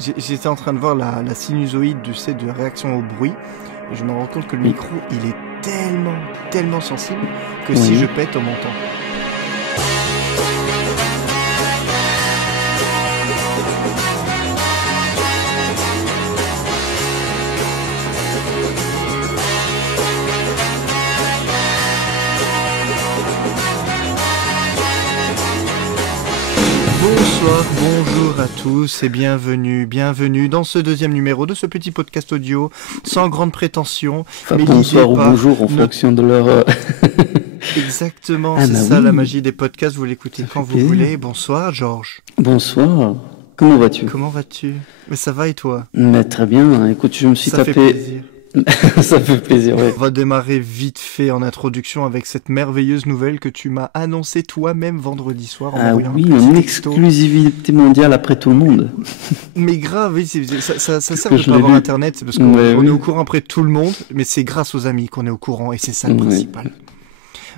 j'étais en train de voir la sinusoïde de réaction au bruit, et je me rends compte que le micro, il est tellement sensible que si je pète, on m'entend. Bonsoir, bonjour à tous et bienvenue dans ce deuxième numéro de ce petit podcast audio sans grande prétention. Enfin, bonsoir ou bonjour en fonction de leur... Exactement, c'est ça la magie des podcasts, vous l'écoutez quand vous voulez. Bonsoir Georges. Bonsoir, comment vas-tu? Mais ça va et toi? Mais très bien, écoute, je me suis tapé... Fait plaisir. Ça fait plaisir, ouais. On va démarrer vite fait en introduction avec cette merveilleuse nouvelle que tu m'as annoncée toi-même vendredi soir. Une exclusivité mondiale après tout le monde. Mais grave, oui, ça sert de pas avoir internet, c'est parce qu'on est au courant après tout le monde, mais c'est grâce aux amis qu'on est au courant et c'est ça le principal.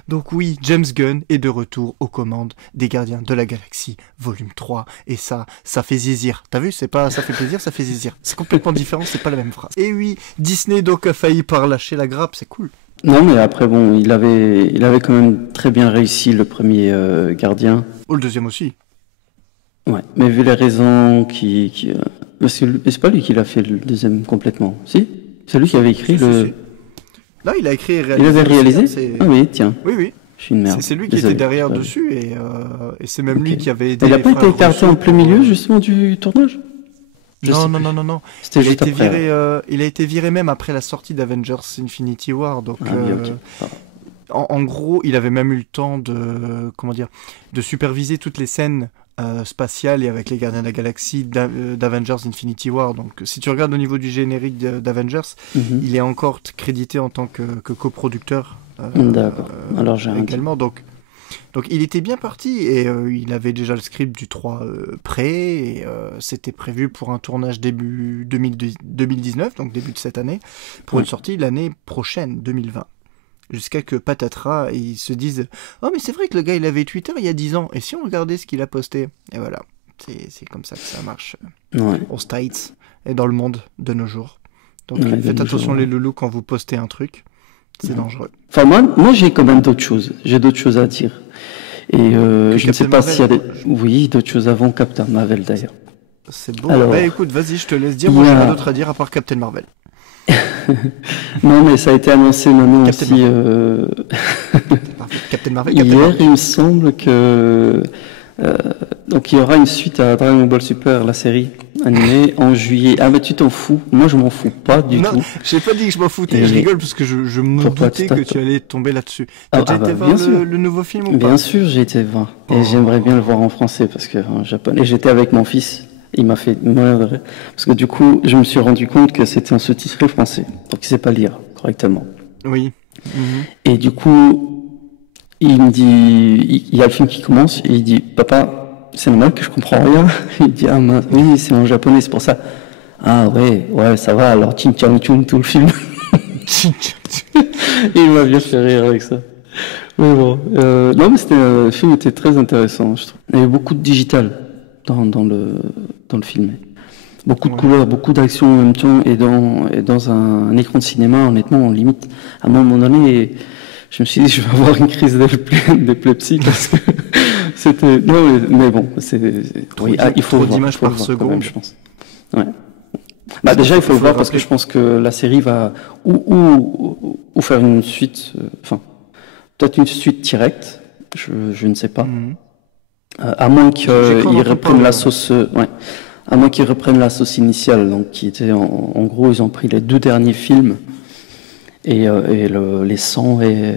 Donc oui, James Gunn est de retour aux commandes des Gardiens de la Galaxie, volume 3, et ça fait zizir. T'as vu, c'est pas ça fait plaisir, ça fait zizir. C'est complètement différent, c'est pas la même phrase. Et oui, Disney donc a failli par lâcher la grappe, c'est cool. Non mais après bon, il avait quand même très bien réussi le premier Gardien. Oh, le deuxième aussi. Ouais, mais vu les raisons c'est pas lui qui l'a fait le deuxième complètement, si? C'est lui qui avait écrit Si. Non, il a écrit et réalisé. Il avait réalisé Ah oui, tiens. Oui. Je suis une merde. C'est lui qui était derrière dessus et c'est même lui qui avait aidé. Il n'a pas été écarté en plein milieu justement du tournage? Non. C'était juste après. Il a été viré même après la sortie d'Avengers Infinity War. Donc, en gros, il avait même eu le temps de superviser toutes les scènes spatiales et avec les Gardiens de la Galaxie d'Avengers Infinity War. Donc, si tu regardes au niveau du générique d'Avengers, il est encore crédité en tant que coproducteur. D'accord. Alors j'ai également. Donc, il était bien parti et il avait déjà le script du 3 prêt et c'était prévu pour un tournage début 2019, donc début de cette année, pour une sortie l'année prochaine, 2020. Jusqu'à que patatras, et ils se disent « Oh mais c'est vrai que le gars il avait Twitter il y a 10 ans, et si on regardait ce qu'il a posté ?» Et voilà, c'est comme ça que ça marche aux States et dans le monde de nos jours. Donc faites attention les loulous quand vous postez un truc, c'est dangereux. Enfin moi j'ai quand même d'autres choses, à dire. Et je ne sais pas s'il y a des... Oui, d'autres choses avant Captain Marvel d'ailleurs. C'est bon, alors, écoute, vas-y je te laisse dire, moi j'ai rien d'autre à dire à part Captain Marvel. Non mais ça a été annoncé maintenant Captain aussi Captain Marvel, hier il me semble que donc il y aura une suite à Dragon Ball Super, la série animée en juillet. Ah mais tu t'en fous, moi je m'en fous pas du tout. J'ai pas dit que je m'en foutais, je rigole parce que je me doutais que tu allais tomber là-dessus. T'as déjà été voir le nouveau film ou pas? Bien sûr j'ai été voir et j'aimerais bien le voir en français parce que en japonais j'étais avec mon fils. Il m'a fait mourir parce que du coup, je me suis rendu compte que c'était un sous-titré français, donc il sait pas lire correctement. Oui. Et du coup, il me dit, il y a le film qui commence, et il dit, papa, c'est normal que je comprends rien. Il dit, ah mince, oui, c'est en japonais, c'est pour ça. Ah ouais, ça va. Alors Chin Chang Chun tout le film. Il m'a bien fait rire avec ça. Mais bon, non mais le film était très intéressant, je trouve. Il y avait beaucoup de digital dans le film. Beaucoup de couleurs, beaucoup d'action en même temps, et dans un écran de cinéma, honnêtement, limite, à un moment donné, je me suis dit, je vais avoir une crise d'épilepsie, parce que c'était, non, mais bon, il faut trop le d'images par voir seconde, même, je pense. Ouais. Bah, déjà, il faut le voir parce que je pense que la série va, ou faire une suite, peut-être une suite directe, je ne sais pas. À moins qu'ils reprennent la sauce, à moins qu'ils reprennent la sauce initiale, donc qui était en gros, ils ont pris les 2 derniers films et les 100 et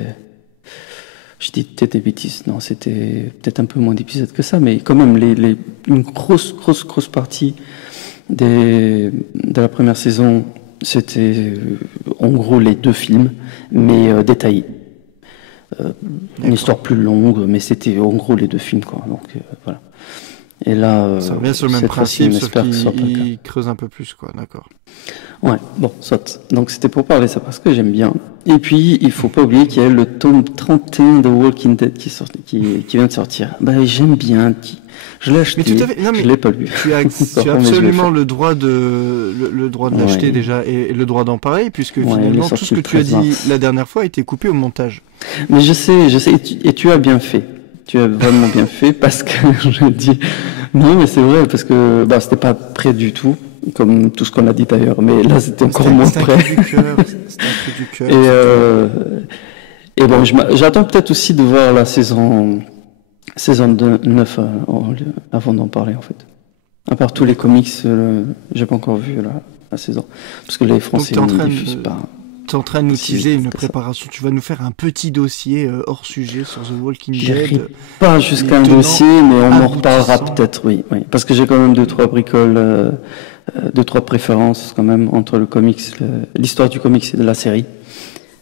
je dis peut-être des bêtises, non, c'était peut-être un peu moins d'épisodes que ça, mais quand même une grosse partie de la première saison, c'était en gros les 2 films, mais détaillés. Une histoire plus longue, mais c'était en gros les 2 films, quoi. Donc voilà. Et là, ça revient sur le même principe, sauf qu'il creuse un peu plus, quoi. D'accord. Ouais, bon, soit. Donc c'était pour parler ça parce que j'aime bien. Et puis il faut pas oublier qu'il y a le tome 31 de Walking Dead qui vient de sortir. Bah j'aime bien. Je l'ai acheté, je l'ai pas lu. Tu as absolument le droit de l'acheter déjà et le droit d'en parler, puisque finalement tout ce que tu as dit la dernière fois a été coupé au montage. Mais je sais, et tu as bien fait. Tu as vraiment bien fait, parce que je dis, non mais c'est vrai, parce que c'était pas prêt du tout, comme tout ce qu'on a dit d'ailleurs, mais là c'était encore moins prêt. C'était un cri du cœur. Et bon, j'attends peut-être aussi de voir la saison 9 avant d'en parler en fait. À part tous les comics, j'ai pas encore vu la saison, parce que les Français ne diffusent pas. Tu es en train de nous teaser une préparation. Tu vas nous faire un petit dossier hors sujet sur The Walking Dead. Pas jusqu'à un dossier, mais on en reparlera peut-être, oui. Parce que j'ai quand même 2-3 bricoles, 2-3 préférences quand même entre le comics, l'histoire du comics et de la série.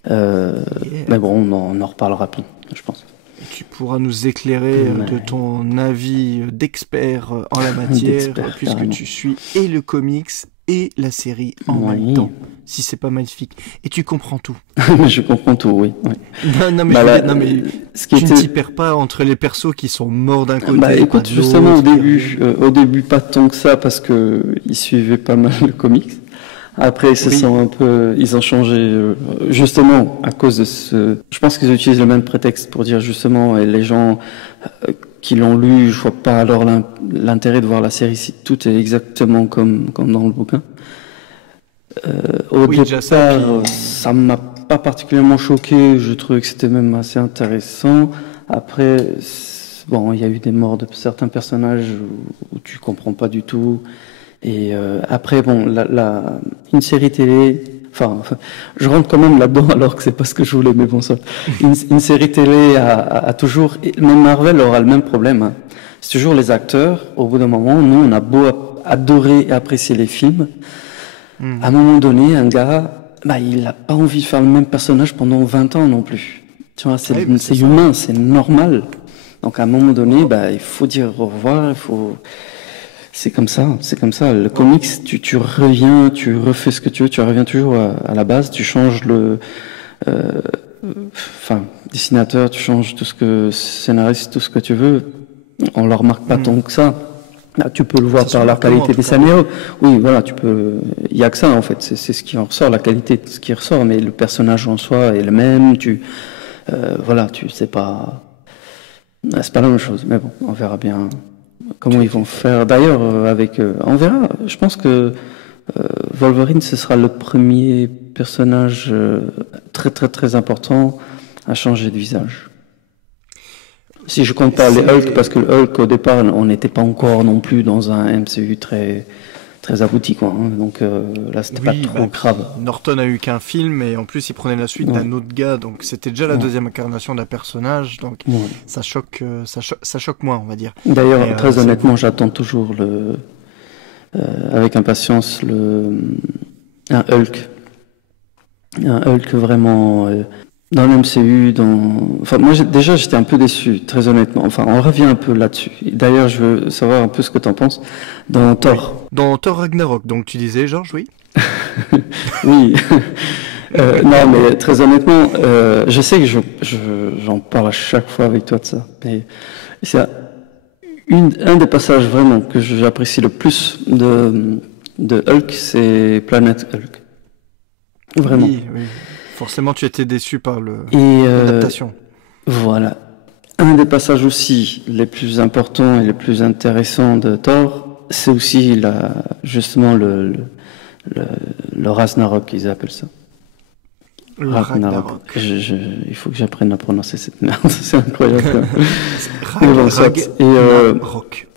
Mais bon, on en reparlera plus, je pense. Tu pourras nous éclairer de ton avis d'expert en la matière, puisque tu suis et le comics et la série en même temps, si c'est pas magnifique. Et tu comprends tout. Je comprends tout, oui. Non, mais tu ne t'y perds pas entre les persos qui sont morts d'un côté. Écoute, justement, au début, pas tant que ça, parce que ils suivaient pas mal le comics. Après, ils ont changé, justement, à cause de je pense qu'ils utilisent le même prétexte pour dire, justement, et les gens qui l'ont lu, je vois pas alors l'intérêt de voir la série si tout est exactement comme dans le bouquin. Au départ, ça m'a pas particulièrement choqué, je trouvais que c'était même assez intéressant. Après, il y a eu des morts de certains personnages où tu comprends pas du tout. Et après, une série télé, je rentre quand même là-dedans alors que c'est pas ce que je voulais, mais bon, ça. Une série télé a toujours, même Marvel aura le même problème. Hein. C'est toujours les acteurs. Au bout d'un moment, nous, on a beau adorer et apprécier les films. À un moment donné, un gars, il a pas envie de faire le même personnage pendant 20 ans non plus. Tu vois, c'est humain, c'est normal. Donc à un moment donné, il faut dire au revoir, c'est comme ça. Le comics, tu reviens, tu refais ce que tu veux, tu reviens toujours à la base, tu changes dessinateur, tu changes tout ce que scénariste, tout ce que tu veux. On le remarque pas tant que ça. Là, tu peux le voir par la qualité des scénarios. Oui, voilà, il y a que ça en fait. C'est ce qui en ressort, la qualité de ce qui ressort, mais le personnage en soi est le même. Tu sais pas. C'est pas la même chose, mais bon, on verra bien. Comment ils vont faire d'ailleurs on verra. Je pense que Wolverine ce sera le premier personnage très très très important à changer de visage. Si je compte pas les Hulk, parce que le Hulk au départ on n'était pas encore non plus dans un MCU très très abouti quoi. Hein. Donc là c'était pas trop grave. Norton a eu qu'un film et en plus il prenait la suite d'un autre gars, donc c'était déjà la deuxième incarnation d'un personnage, donc ça choque moins on va dire. D'ailleurs très honnêtement j'attends toujours avec impatience un Hulk vraiment dans le MCU, moi j'étais un peu déçu, très honnêtement. Enfin, on revient un peu là-dessus. D'ailleurs, je veux savoir un peu ce que t'en penses dans Thor. Dans Thor Ragnarok, donc tu disais, Georges, oui. Oui. Non, mais très honnêtement, je sais que j'en parle à chaque fois avec toi de ça. Mais c'est un des passages vraiment que j'apprécie le plus de Hulk, c'est Planet Hulk. Vraiment. Oui. Forcément, tu étais déçu par l'adaptation. Voilà. Un des passages aussi les plus importants et les plus intéressants de Thor, c'est aussi justement le Ragnarok, ils appellent ça. Ragnarok. Il faut que j'apprenne à prononcer cette merde, c'est incroyable. Ragnarok.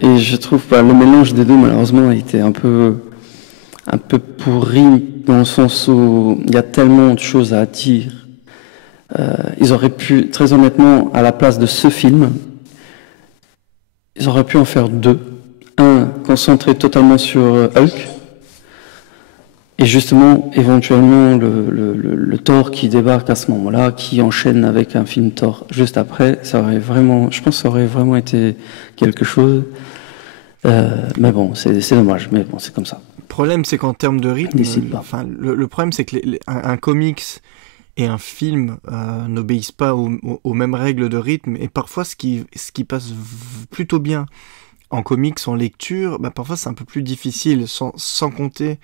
Et je trouve le mélange des deux, malheureusement, était un peu pourri dans le sens où il y a tellement de choses à dire. Ils auraient pu, très honnêtement, à la place de ce film, ils auraient pu en faire deux. Un, concentré totalement sur Hulk, et justement, éventuellement, le Thor qui débarque à ce moment-là, qui enchaîne avec un film Thor juste après, je pense que ça aurait vraiment été quelque chose. Mais bon, c'est dommage, mais bon, c'est comme ça. Le problème, c'est qu'en termes de rythme, le problème, c'est que un comics et un film n'obéissent pas aux mêmes règles de rythme, et parfois ce qui passe plutôt bien en comics, en lecture, bah, parfois c'est un peu plus difficile, sans compter...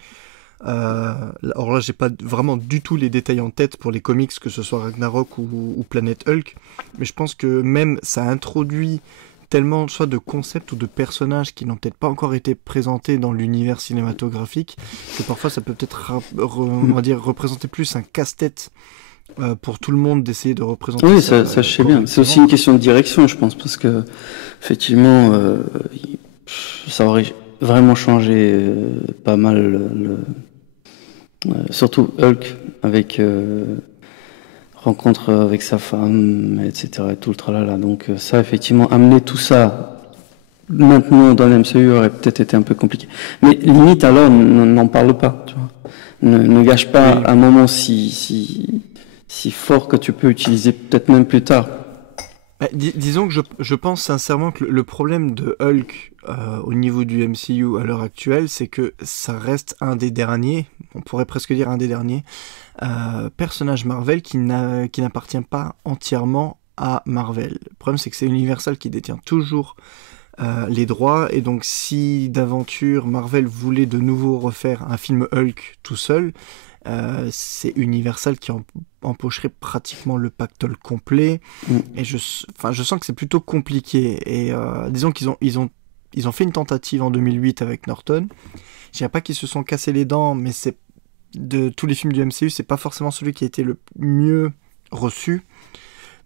alors là j'ai pas vraiment du tout les détails en tête pour les comics, que ce soit Ragnarok ou Planet Hulk, mais je pense que même ça introduit tellement soit de concepts ou de personnages qui n'ont peut-être pas encore été présentés dans l'univers cinématographique, que parfois ça peut peut-être on va dire représenter plus un casse-tête pour tout le monde d'essayer de représenter. Oui, ça je sais bien. C'est aussi une question de direction, je pense, parce que effectivement ça aurait vraiment changé pas mal surtout Hulk avec rencontre avec sa femme, etc. et tout le tralala. Donc ça, effectivement, amener tout ça maintenant dans l'MCU aurait peut-être été un peu compliqué. Mais limite, alors, n'en parle pas, tu vois. Ne gâche pas un moment si fort que tu peux utiliser peut-être même plus tard. Disons que je pense sincèrement que le problème de Hulk au niveau du MCU à l'heure actuelle, c'est que ça reste un des derniers, on pourrait presque dire un des derniers, personnages Marvel qui n'appartient pas entièrement à Marvel. Le problème, c'est que c'est Universal qui détient toujours les droits, et donc si d'aventure Marvel voulait de nouveau refaire un film Hulk tout seul, c'est Universal qui empocherait pratiquement le pactole complet, et je sens que c'est plutôt compliqué, et disons qu'ils ont fait une tentative en 2008 avec Norton. Je dirais pas qu'ils se sont cassés les dents, mais c'est de tous les films du MCU, c'est pas forcément celui qui a été le mieux reçu.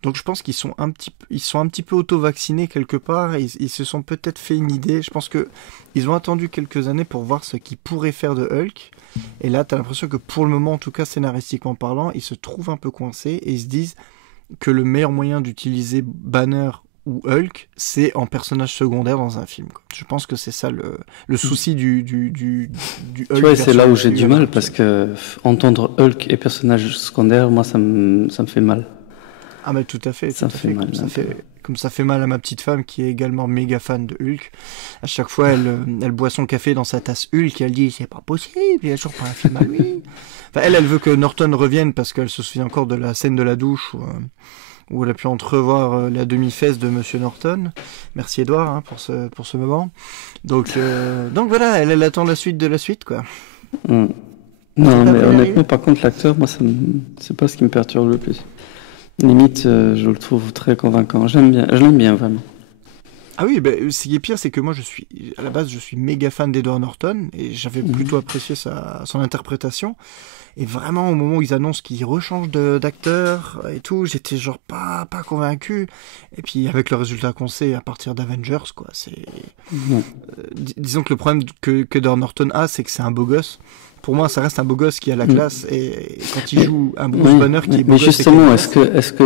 Donc je pense qu'ils sont un petit peu auto-vaccinés quelque part, et ils se sont peut-être fait une idée. Je pense qu'ils ont attendu quelques années pour voir ce qu'ils pourraient faire de Hulk, et là tu as l'impression que pour le moment, en tout cas scénaristiquement parlant, ils se trouvent un peu coincés, et ils se disent que le meilleur moyen d'utiliser Banner ou Hulk, c'est en personnage secondaire dans un film, quoi. Je pense que c'est ça le souci du Hulk. Tu vois, c'est là où j'ai du mal, parce que entendre Hulk et personnage secondaire, moi ça me fait mal. Ah mais tout à fait, ça fait mal. Comme ça fait mal à ma petite femme qui est également méga fan de Hulk. À chaque fois, elle boit son café dans sa tasse Hulk et elle dit c'est pas possible, il y a toujours pas un film à lui. Enfin, elle veut que Norton revienne parce qu'elle se souvient encore de la scène de la douche où elle a pu entrevoir la demi-fesse de Monsieur Norton. Merci Edouard pour ce moment. Donc voilà, elle attend la suite de la suite, quoi. Non, mais honnêtement, par contre, l'acteur, moi, c'est pas ce qui me perturbe le plus. Limite, je le trouve très convaincant. Je l'aime bien, vraiment. Ah oui, ce qui est pire, c'est que moi, à la base, je suis méga fan d'Edward Norton, et j'avais plutôt apprécié son interprétation. Et vraiment, au moment où ils annoncent qu'ils rechangent d'acteur et tout, j'étais genre pas convaincu. Et puis, avec le résultat qu'on sait à partir d'Avengers, quoi, c'est... disons que le problème que Edward Norton a, c'est que c'est un beau gosse. Pour moi, ça reste un beau gosse qui a la classe, et quand il joue un Bruce Banner qui est beau gosse... Mais justement, est-ce que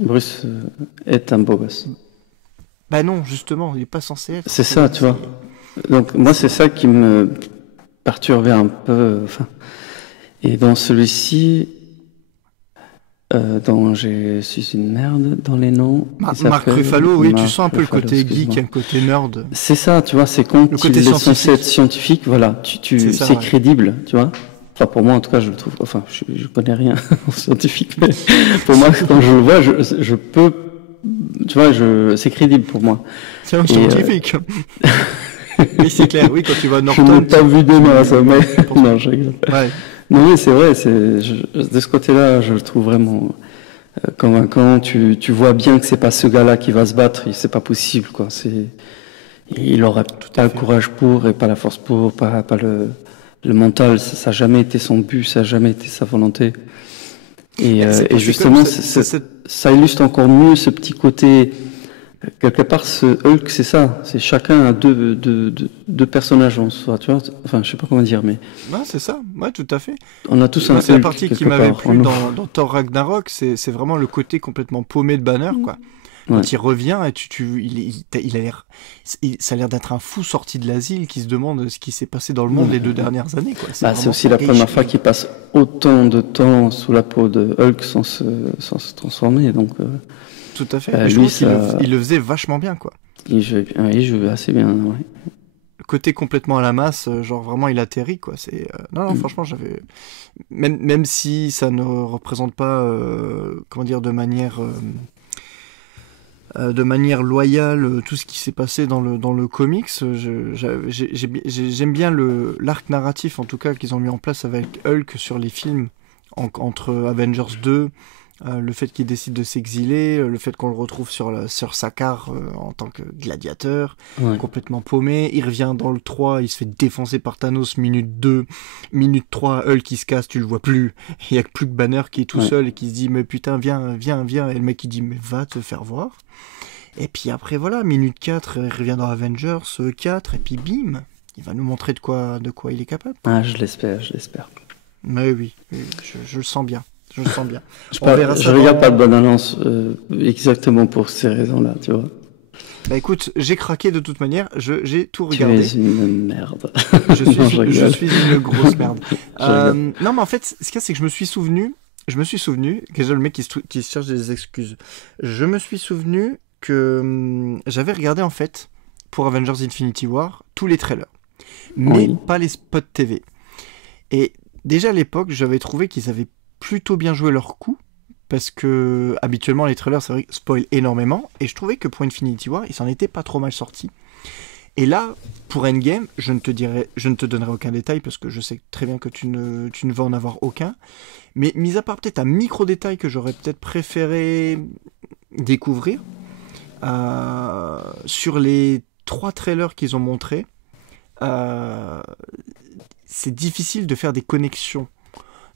Bruce est un beau gosse? Bah non, justement, il est pas censé être. C'est ça, tu vois. Donc moi, c'est ça qui me perturbait un peu. Et dans celui-ci, je suis une merde dans les noms. Marc Ruffalo, oui, tu sens un peu le côté geek, un côté nerd. C'est ça, tu vois, c'est quand il est censé être scientifique, voilà, c'est crédible, tu vois. Enfin, pour moi, en tout cas, je le trouve. Enfin, je connais rien en scientifique, mais pour moi, quand je le vois, je peux. Tu vois, c'est crédible pour moi. C'est un scientifique. Oui, c'est clair. Oui, quand tu vois Norton. Je n'ai pas vu de main, ça, mais non, je rigole. Ouais. Non, mais c'est vrai. De ce côté-là, je le trouve vraiment convaincant. Tu vois bien que c'est pas ce gars-là qui va se battre. C'est pas possible, quoi. Il aura pas le courage pour, et pas la force pour, pas le mental. Ça n'a jamais été son but, ça n'a jamais été sa volonté. Et justement, ça illustre encore mieux ce petit côté. Quelque part, ce Hulk, c'est ça. C'est chacun a deux personnages en soi, tu vois. Enfin, je sais pas comment dire, mais. Ouais, c'est ça. Ouais, tout à fait. On a tous un Hulk. C'est la partie qui m'avait plu dans Thor Ragnarok. C'est vraiment le côté complètement paumé de Banner, quoi. Quand il revient, il a l'air, ça a l'air d'être un fou sorti de l'asile qui se demande ce qui s'est passé dans le monde les 2 dernières années, quoi. C'est aussi la première fois qu'il passe autant de temps sous la peau de Hulk sans se transformer, donc. Tout à fait. Je trouve qu'il le faisait vachement bien, quoi. Il joue assez bien, ouais. côté complètement à la masse, genre vraiment il atterrit quoi. C'est non, franchement j'avais même si ça ne représente pas comment dire de manière loyale tout ce qui s'est passé dans le comics. J'aime bien l'arc narratif en tout cas qu'ils ont mis en place avec Hulk sur les films entre Avengers 2. Le fait qu'il décide de s'exiler, le fait qu'on le retrouve sur Sakaar en tant que gladiateur, complètement paumé. Il revient dans le 3, il se fait défoncer par Thanos, minute 2, minute 3, Hulk qui se casse, tu le vois plus. Il y a plus que Banner qui est tout seul et qui se dit mais putain viens. Et le mec il dit mais va te faire voir. Et puis après voilà, minute 4, il revient dans Avengers 4 et puis bim, il va nous montrer de quoi il est capable. Ah je l'espère. Mais oui, je le sens bien. Je le sens bien. Je regarde pas de bonne annonce exactement pour ces raisons-là, tu vois. Bah écoute, j'ai craqué de toute manière, j'ai tout regardé. Tu es une merde. Je suis une grosse merde. Non mais en fait, ce qu'il y a, c'est que je me suis souvenu, déjà le mec qui cherche des excuses, je me suis souvenu que j'avais regardé en fait, pour Avengers Infinity War, tous les trailers, mais pas les spots TV. Et déjà à l'époque, j'avais trouvé qu'ils avaient plutôt bien joué leur coup, parce que habituellement les trailers c'est vrai spoil énormément, et je trouvais que pour Infinity War ils s'en étaient pas trop mal sortis. Et là pour Endgame je ne te donnerai aucun détail parce que je sais très bien que tu ne vas en avoir aucun, mais mis à part peut-être un micro détail que j'aurais peut-être préféré découvrir sur les 3 trailers qu'ils ont montrés, c'est difficile de faire des connexions.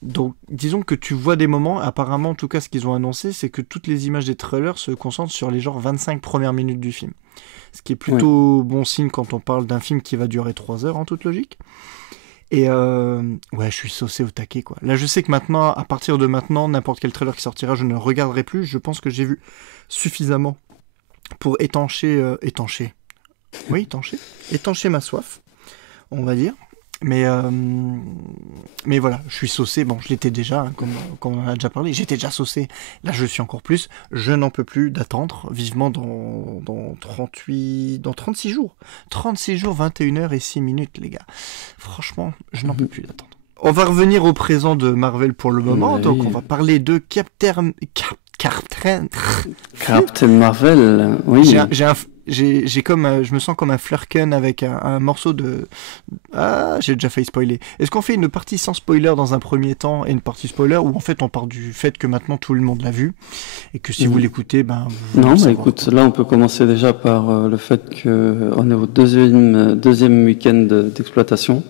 Donc, disons que tu vois des moments, apparemment, en tout cas, ce qu'ils ont annoncé, c'est que toutes les images des trailers se concentrent sur les 25 premières minutes du film. Ce qui est plutôt bon signe quand on parle d'un film qui va durer 3 heures, en toute logique. Et je suis saucé au taquet, quoi. Là, je sais que maintenant, à partir de maintenant, n'importe quel trailer qui sortira, je ne regarderai plus. Je pense que j'ai vu suffisamment pour étancher ma soif, on va dire. Mais voilà, je suis saucé. Bon, je l'étais déjà, hein, comme on en a déjà parlé. J'étais déjà saucé. Là, je suis encore plus. Je n'en peux plus d'attendre vivement dans 36 jours. 36 jours, 21h et 6 minutes, les gars. Franchement, je n'en peux plus d'attendre. On va revenir au présent de Marvel pour le moment. Donc, on va parler de Captain Marvel, oui. Je me sens comme un Flerken avec un morceau de... Ah, j'ai déjà failli spoiler. Est-ce qu'on fait une partie sans spoiler dans un premier temps et une partie spoiler, ou en fait on part du fait que maintenant tout le monde l'a vu et que si vous l'écoutez, non, écoute, là on peut commencer déjà par le fait qu'on est au deuxième week-end d'exploitation.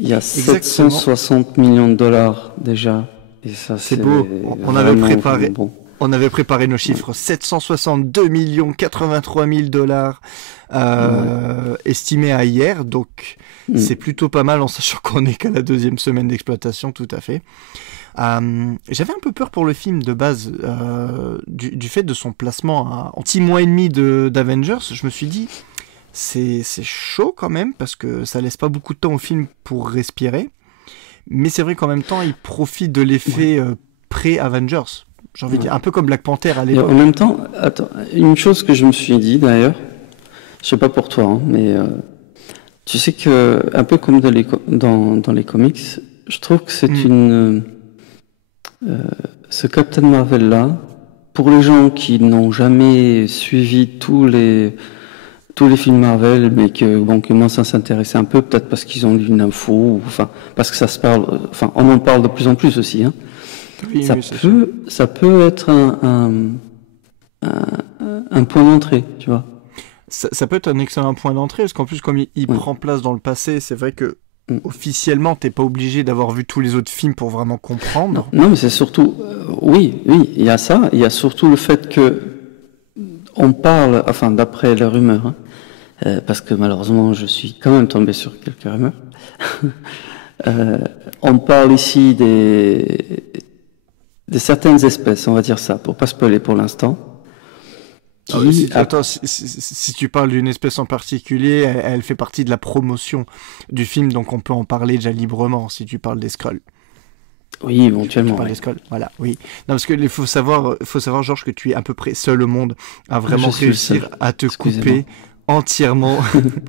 Il y a 760 millions de dollars déjà, et ça c'est beau. On avait préparé. Bon. On avait préparé nos chiffres, 762 83 000 dollars estimés à hier, donc c'est plutôt pas mal en sachant qu'on est qu'à la 2e semaine d'exploitation, tout à fait. J'avais un peu peur pour le film de base, du fait de son placement en 6 mois et demi d'Avengers. Je me suis dit, c'est chaud quand même, parce que ça laisse pas beaucoup de temps au film pour respirer, mais c'est vrai qu'en même temps, il profite de l'effet pré-Avengers. J'ai envie de dire, un peu comme Black Panther à l'époque. En même temps, attends, une chose que je me suis dit d'ailleurs, je sais pas pour toi, hein, mais tu sais que, un peu comme dans les comics, je trouve que c'est ce Captain Marvel là, pour les gens qui n'ont jamais suivi tous les films Marvel, mais qui commencent à s'intéresser un peu, peut-être parce qu'ils ont lu une info, ou parce que ça se parle, on en parle de plus en plus aussi, hein. Oui, ça peut être un point d'entrée, tu vois. Ça peut être un excellent point d'entrée, parce qu'en plus, comme il prend place dans le passé, c'est vrai que officiellement, t'es pas obligé d'avoir vu tous les autres films pour vraiment comprendre. Non, mais c'est surtout... oui, il y a ça. Il y a surtout le fait que on parle, d'après les rumeurs, parce que malheureusement, je suis quand même tombé sur quelques rumeurs. On parle ici de certaines espèces, on va dire ça, pour pas spoiler pour l'instant. Si tu parles d'une espèce en particulier, elle fait partie de la promotion du film, donc on peut en parler déjà librement si tu parles des Skrulls. Oui, éventuellement. Des Skrulls, voilà, oui. Non, parce que il faut savoir, Georges, que tu es à peu près seul au monde à vraiment réussir à te couper entièrement.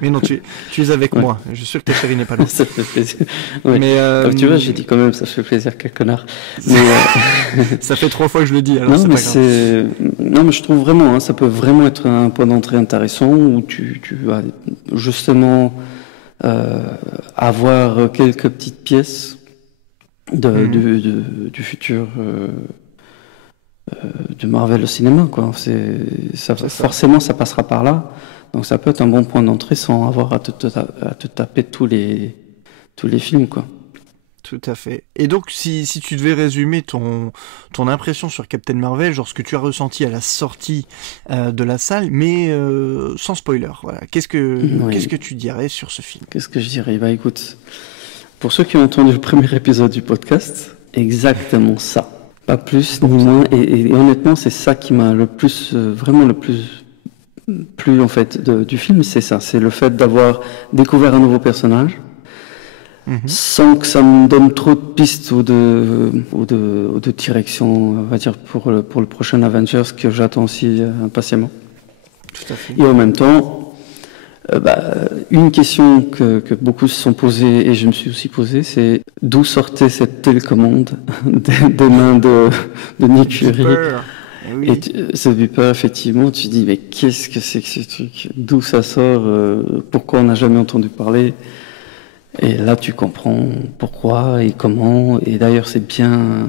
Mais non, tu es avec moi. Je suis sûr que ta chérie n'est pas loin. Ça fait plaisir. Ouais. Mais tu vois, j'ai dit quand même, ça fait plaisir, quel connard. Mais, ça fait 3 fois que je le dis, alors non, c'est mais pas grave. Non, mais je trouve vraiment, hein, ça peut vraiment être un point d'entrée intéressant où tu vas justement avoir quelques petites pièces du futur de Marvel au cinéma, quoi. Forcément, ça passera par là. Donc ça peut être un bon point d'entrée sans avoir à te taper tous les films, quoi. Tout à fait. Et donc, si tu devais résumer ton impression sur Captain Marvel, genre ce que tu as ressenti à la sortie de la salle, mais sans spoiler, voilà. Qu'est-ce que tu dirais sur ce film? Qu'est-ce que je dirais? Bah écoute, pour ceux qui ont entendu le premier épisode du podcast, exactement ça. Pas plus ni moins. Et honnêtement, c'est ça qui m'a le plus, vraiment le plus plu en fait du film, c'est ça. C'est le fait d'avoir découvert un nouveau personnage. Sans que ça me donne trop de pistes ou de direction, on va dire, pour le prochain Avengers que j'attends aussi impatiemment. Tout à fait. Et en même temps, une question que beaucoup se sont posées et je me suis aussi posée, c'est d'où sortait cette télécommande des mains de Nick Fury. Oui. Et ce Viper, effectivement, tu dis mais qu'est-ce que c'est que ce truc? D'où ça sort? Pourquoi on n'a jamais entendu parler? Et là, tu comprends pourquoi et comment. Et d'ailleurs, c'est bien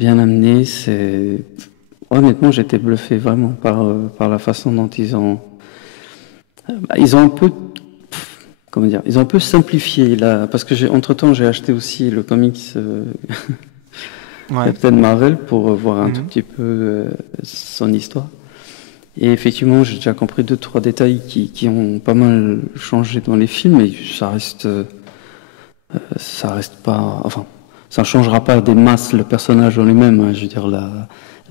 amené. Honnêtement, j'étais bluffé vraiment par la façon dont ils ont un peu, comment dire, ils ont un peu simplifié là, parce que entre-temps, j'ai acheté aussi le comics Captain Marvel pour voir un tout petit peu son histoire. Et effectivement, j'ai déjà compris 2-3 détails qui ont pas mal changé dans les films, mais ça reste pas, enfin, ça ne changera pas des masses le personnage en lui-même. Hein, je veux dire,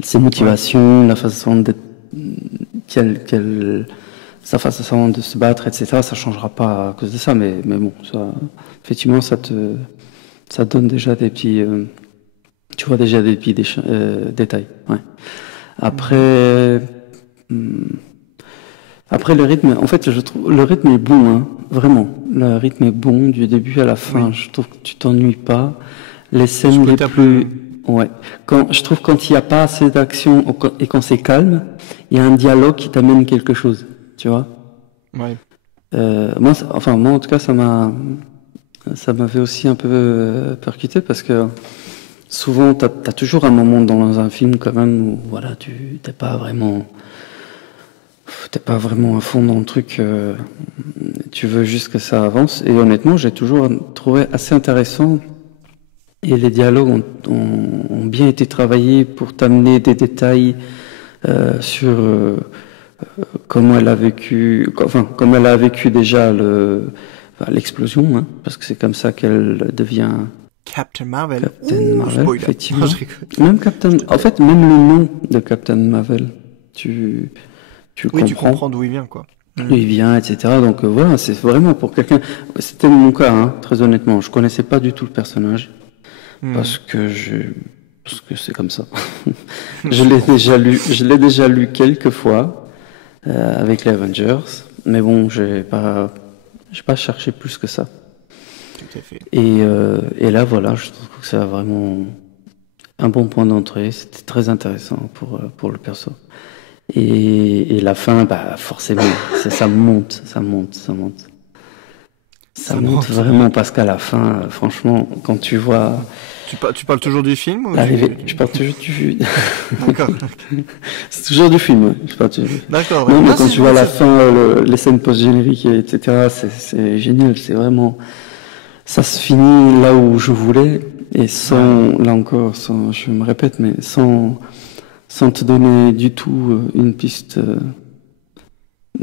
ses motivations, la façon sa façon de se battre, etc. Ça changera pas à cause de ça, mais bon, ça, effectivement, ça donne déjà des petits, tu vois déjà des petits détails. Ouais. Après le rythme, en fait, je trouve le rythme est bon, hein, vraiment. Le rythme est bon du début à la fin. Je trouve que tu t'ennuies pas. Les scènes les plus, ouais. Je trouve quand il n'y a pas assez d'action et quand c'est calme, il y a un dialogue qui t'amène quelque chose, tu vois. Ouais. Moi, en tout cas, ça m'avait aussi un peu percuté parce que souvent, t'as toujours un moment dans un film quand même où, voilà, t'es pas vraiment à fond dans le truc, tu veux juste que ça avance. Et honnêtement, j'ai toujours trouvé assez intéressant. Et les dialogues ont bien été travaillés pour t'amener des détails sur comment elle a vécu, comment elle a vécu déjà l'explosion, hein, parce que c'est comme ça qu'elle devient Captain Marvel. Captain Marvel, effectivement. Même le nom de Captain Marvel, tu comprends d'où il vient, quoi. D'où il vient, etc. Donc voilà, c'est vraiment pour quelqu'un. C'était mon cas, hein, très honnêtement. Je connaissais pas du tout le personnage parce que c'est comme ça. Je l'ai déjà lu quelques fois avec les Avengers, mais bon, j'ai pas cherché plus que ça. Tout à fait. Et là, voilà, je trouve que c'est vraiment un bon point d'entrée. C'était très intéressant pour le perso. Et la fin, forcément, ça monte vraiment, parce qu'à la fin, franchement, quand tu vois... Tu parles toujours du film ou Je parle toujours du film. D'accord. C'est toujours du film, ouais. Je parle toujours... D'accord. Non, mais quand tu vois la fin, les scènes post-génériques, etc., c'est génial, c'est vraiment... Ça se finit là où je voulais, et là encore, je me répète, mais sans te donner du tout une piste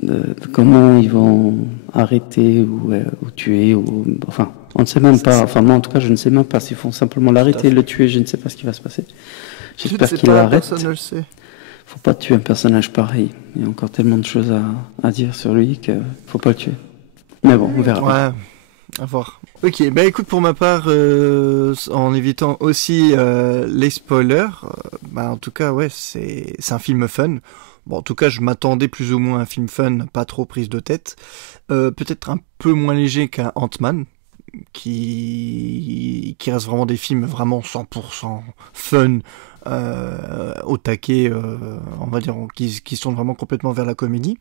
de comment ils vont arrêter ou tuer, enfin, on ne sait même pas, enfin moi en tout cas je ne sais même pas s'ils font simplement l'arrêter, le tuer, je ne sais pas ce qui va se passer. J'espère qu'il l'arrête. Personne ne le sait. Faut pas tuer un personnage pareil, il y a encore tellement de choses à dire sur lui qu'il faut pas le tuer. Mais bon, on verra. Ouais. À voir. Ok, écoute, pour ma part, en évitant aussi les spoilers, en tout cas, ouais, c'est un film fun. Bon, en tout cas, je m'attendais plus ou moins à un film fun, pas trop prise de tête. Peut-être un peu moins léger qu'un Ant-Man, qui reste vraiment des films vraiment 100% fun, au taquet, on va dire, qui sont vraiment complètement vers la comédie.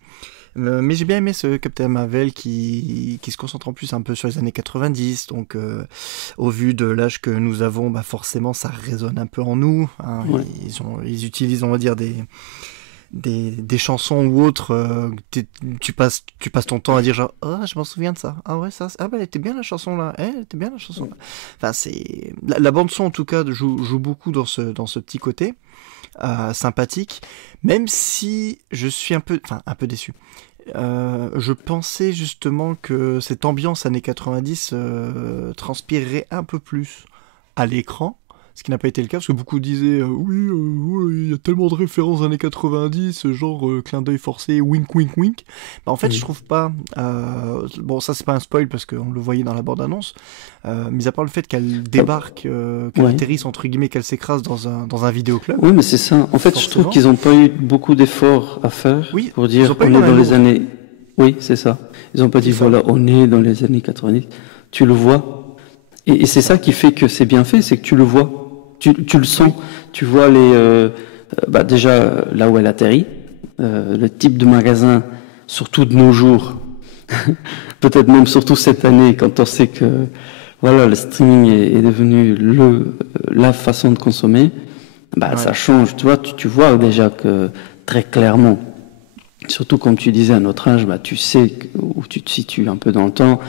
Mais j'ai bien aimé ce Captain Marvel qui se concentre en plus un peu sur les années 90, donc au vu de l'âge que nous avons, bah forcément ça résonne un peu en nous, hein. Ouais. Ils utilisent, on va dire, des chansons ou autres, tu passes ton temps à dire genre ah je m'en souviens de ça, ah ouais ça ah bah elle était bien la chanson là, elle était bien la chanson là. Enfin c'est la bande son en tout cas joue beaucoup dans ce petit côté sympathique, même si je suis un peu déçu. Je pensais justement que cette ambiance années 90 transpirerait un peu plus à l'écran, ce qui n'a pas été le cas, parce que beaucoup disaient oui, il y a tellement de références années 90, genre clin d'œil forcé, wink wink wink. Bah, en fait, je trouve pas. Bon, ça c'est pas un spoil parce qu'on le voyait dans la bande-annonce, mis à part le fait qu'elle débarque, qu'elle atterrisse entre guillemets, qu'elle s'écrase dans un vidéoclub. Oui, mais c'est ça. En fait, je trouve qu'ils n'ont pas eu beaucoup d'efforts à faire pour dire on est dans les années. Oui, c'est ça. Ils n'ont pas dit voilà, on est dans les années 90. Tu le vois. Et c'est ça qui fait que c'est bien fait, c'est que tu le vois. Tu le sens. Tu vois déjà là où elle atterrit, le type de magasin, surtout de nos jours, peut-être même surtout cette année, quand on sait que voilà, le streaming est devenu la façon de consommer, ça change. Tu vois, tu vois déjà que très clairement, surtout comme tu disais à notre âge, tu sais où tu te situes un peu dans le temps.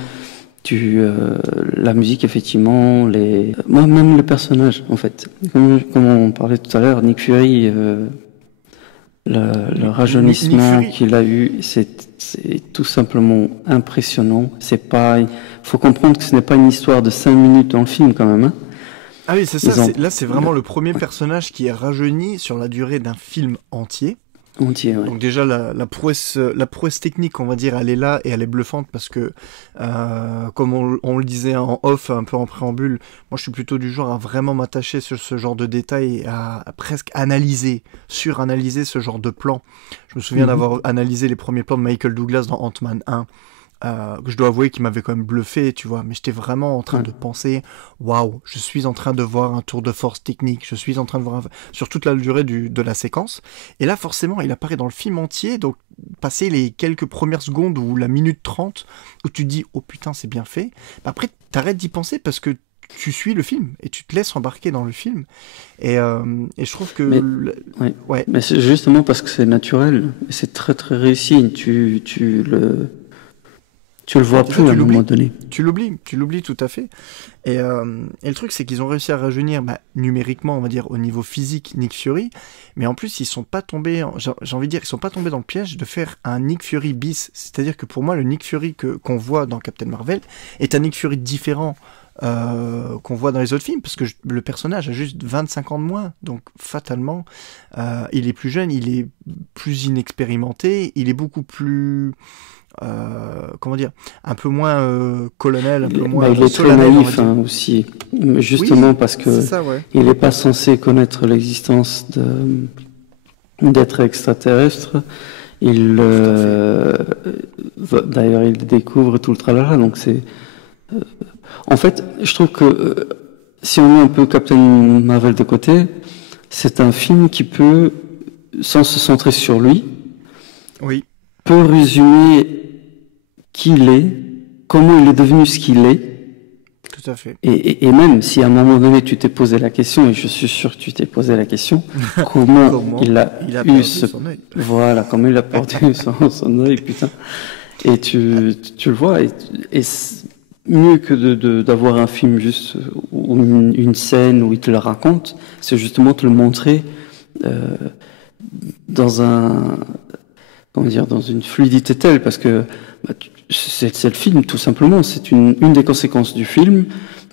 La musique, effectivement, moi même le personnage, en fait, comme on parlait tout à l'heure, Nick Fury, le rajeunissement qu'il a eu, c'est tout simplement impressionnant. Faut comprendre que ce n'est pas une histoire de 5 minutes dans le film quand même, hein. Ah oui, c'est ça. Là, c'est vraiment le premier personnage qui est rajeuni sur la durée d'un film entier. Ouais. Donc déjà la prouesse technique, on va dire, elle est là et elle est bluffante parce que comme on le disait en off, un peu en préambule, moi je suis plutôt du genre à vraiment m'attacher sur ce genre de détails et à presque suranalyser ce genre de plan. Je me souviens d'avoir analysé les premiers plans de Michael Douglas dans Ant-Man 1. Que je dois avouer qu'il m'avait quand même bluffé, tu vois, mais j'étais vraiment en train de penser, waouh, je suis en train de voir un tour de force technique, je suis en train de voir sur toute la durée de la séquence, et là forcément il apparaît dans le film entier, donc passer les quelques premières secondes ou la minute 30 où tu te dis, oh putain c'est bien fait, après t'arrêtes d'y penser parce que tu suis le film et tu te laisses embarquer dans le film, et je trouve que mais c'est justement parce que c'est naturel et c'est très très réussi. Tu le vois plus à un moment donné. Tu l'oublies tout à fait. Et le truc, c'est qu'ils ont réussi à rajeunir numériquement, on va dire, au niveau physique, Nick Fury. Mais en plus, ils sont pas tombés, j'ai envie de dire, ils sont pas tombés dans le piège de faire un Nick Fury bis. C'est-à-dire que pour moi, le Nick Fury qu'on voit dans Captain Marvel est un Nick Fury différent qu'on voit dans les autres films, parce que le personnage a juste 25 ans de moins. Donc, fatalement, il est plus jeune, il est plus inexpérimenté, il est beaucoup plus... comment dire, un peu moins colonel, un peu moins il est très naïf aussi, justement parce que il n'est pas censé connaître l'existence d'êtres extraterrestres. D'ailleurs il découvre tout le tralala, donc c'est en fait je trouve que si on met un peu Captain Marvel de côté, c'est un film qui peut, sans se centrer sur lui, peut résumer qui il est, comment il est devenu ce qu'il est. Tout à fait. Et même si à un moment donné tu t'es posé la question, et je suis sûr que tu t'es posé la question, comment il a eu son œil. Voilà, comment il a perdu son œil, putain. Et tu le vois, et mieux que d'avoir un film juste, ou une scène où il te le raconte, c'est justement te le montrer dans une fluidité telle, parce que c'est le film, tout simplement. C'est une des conséquences du film.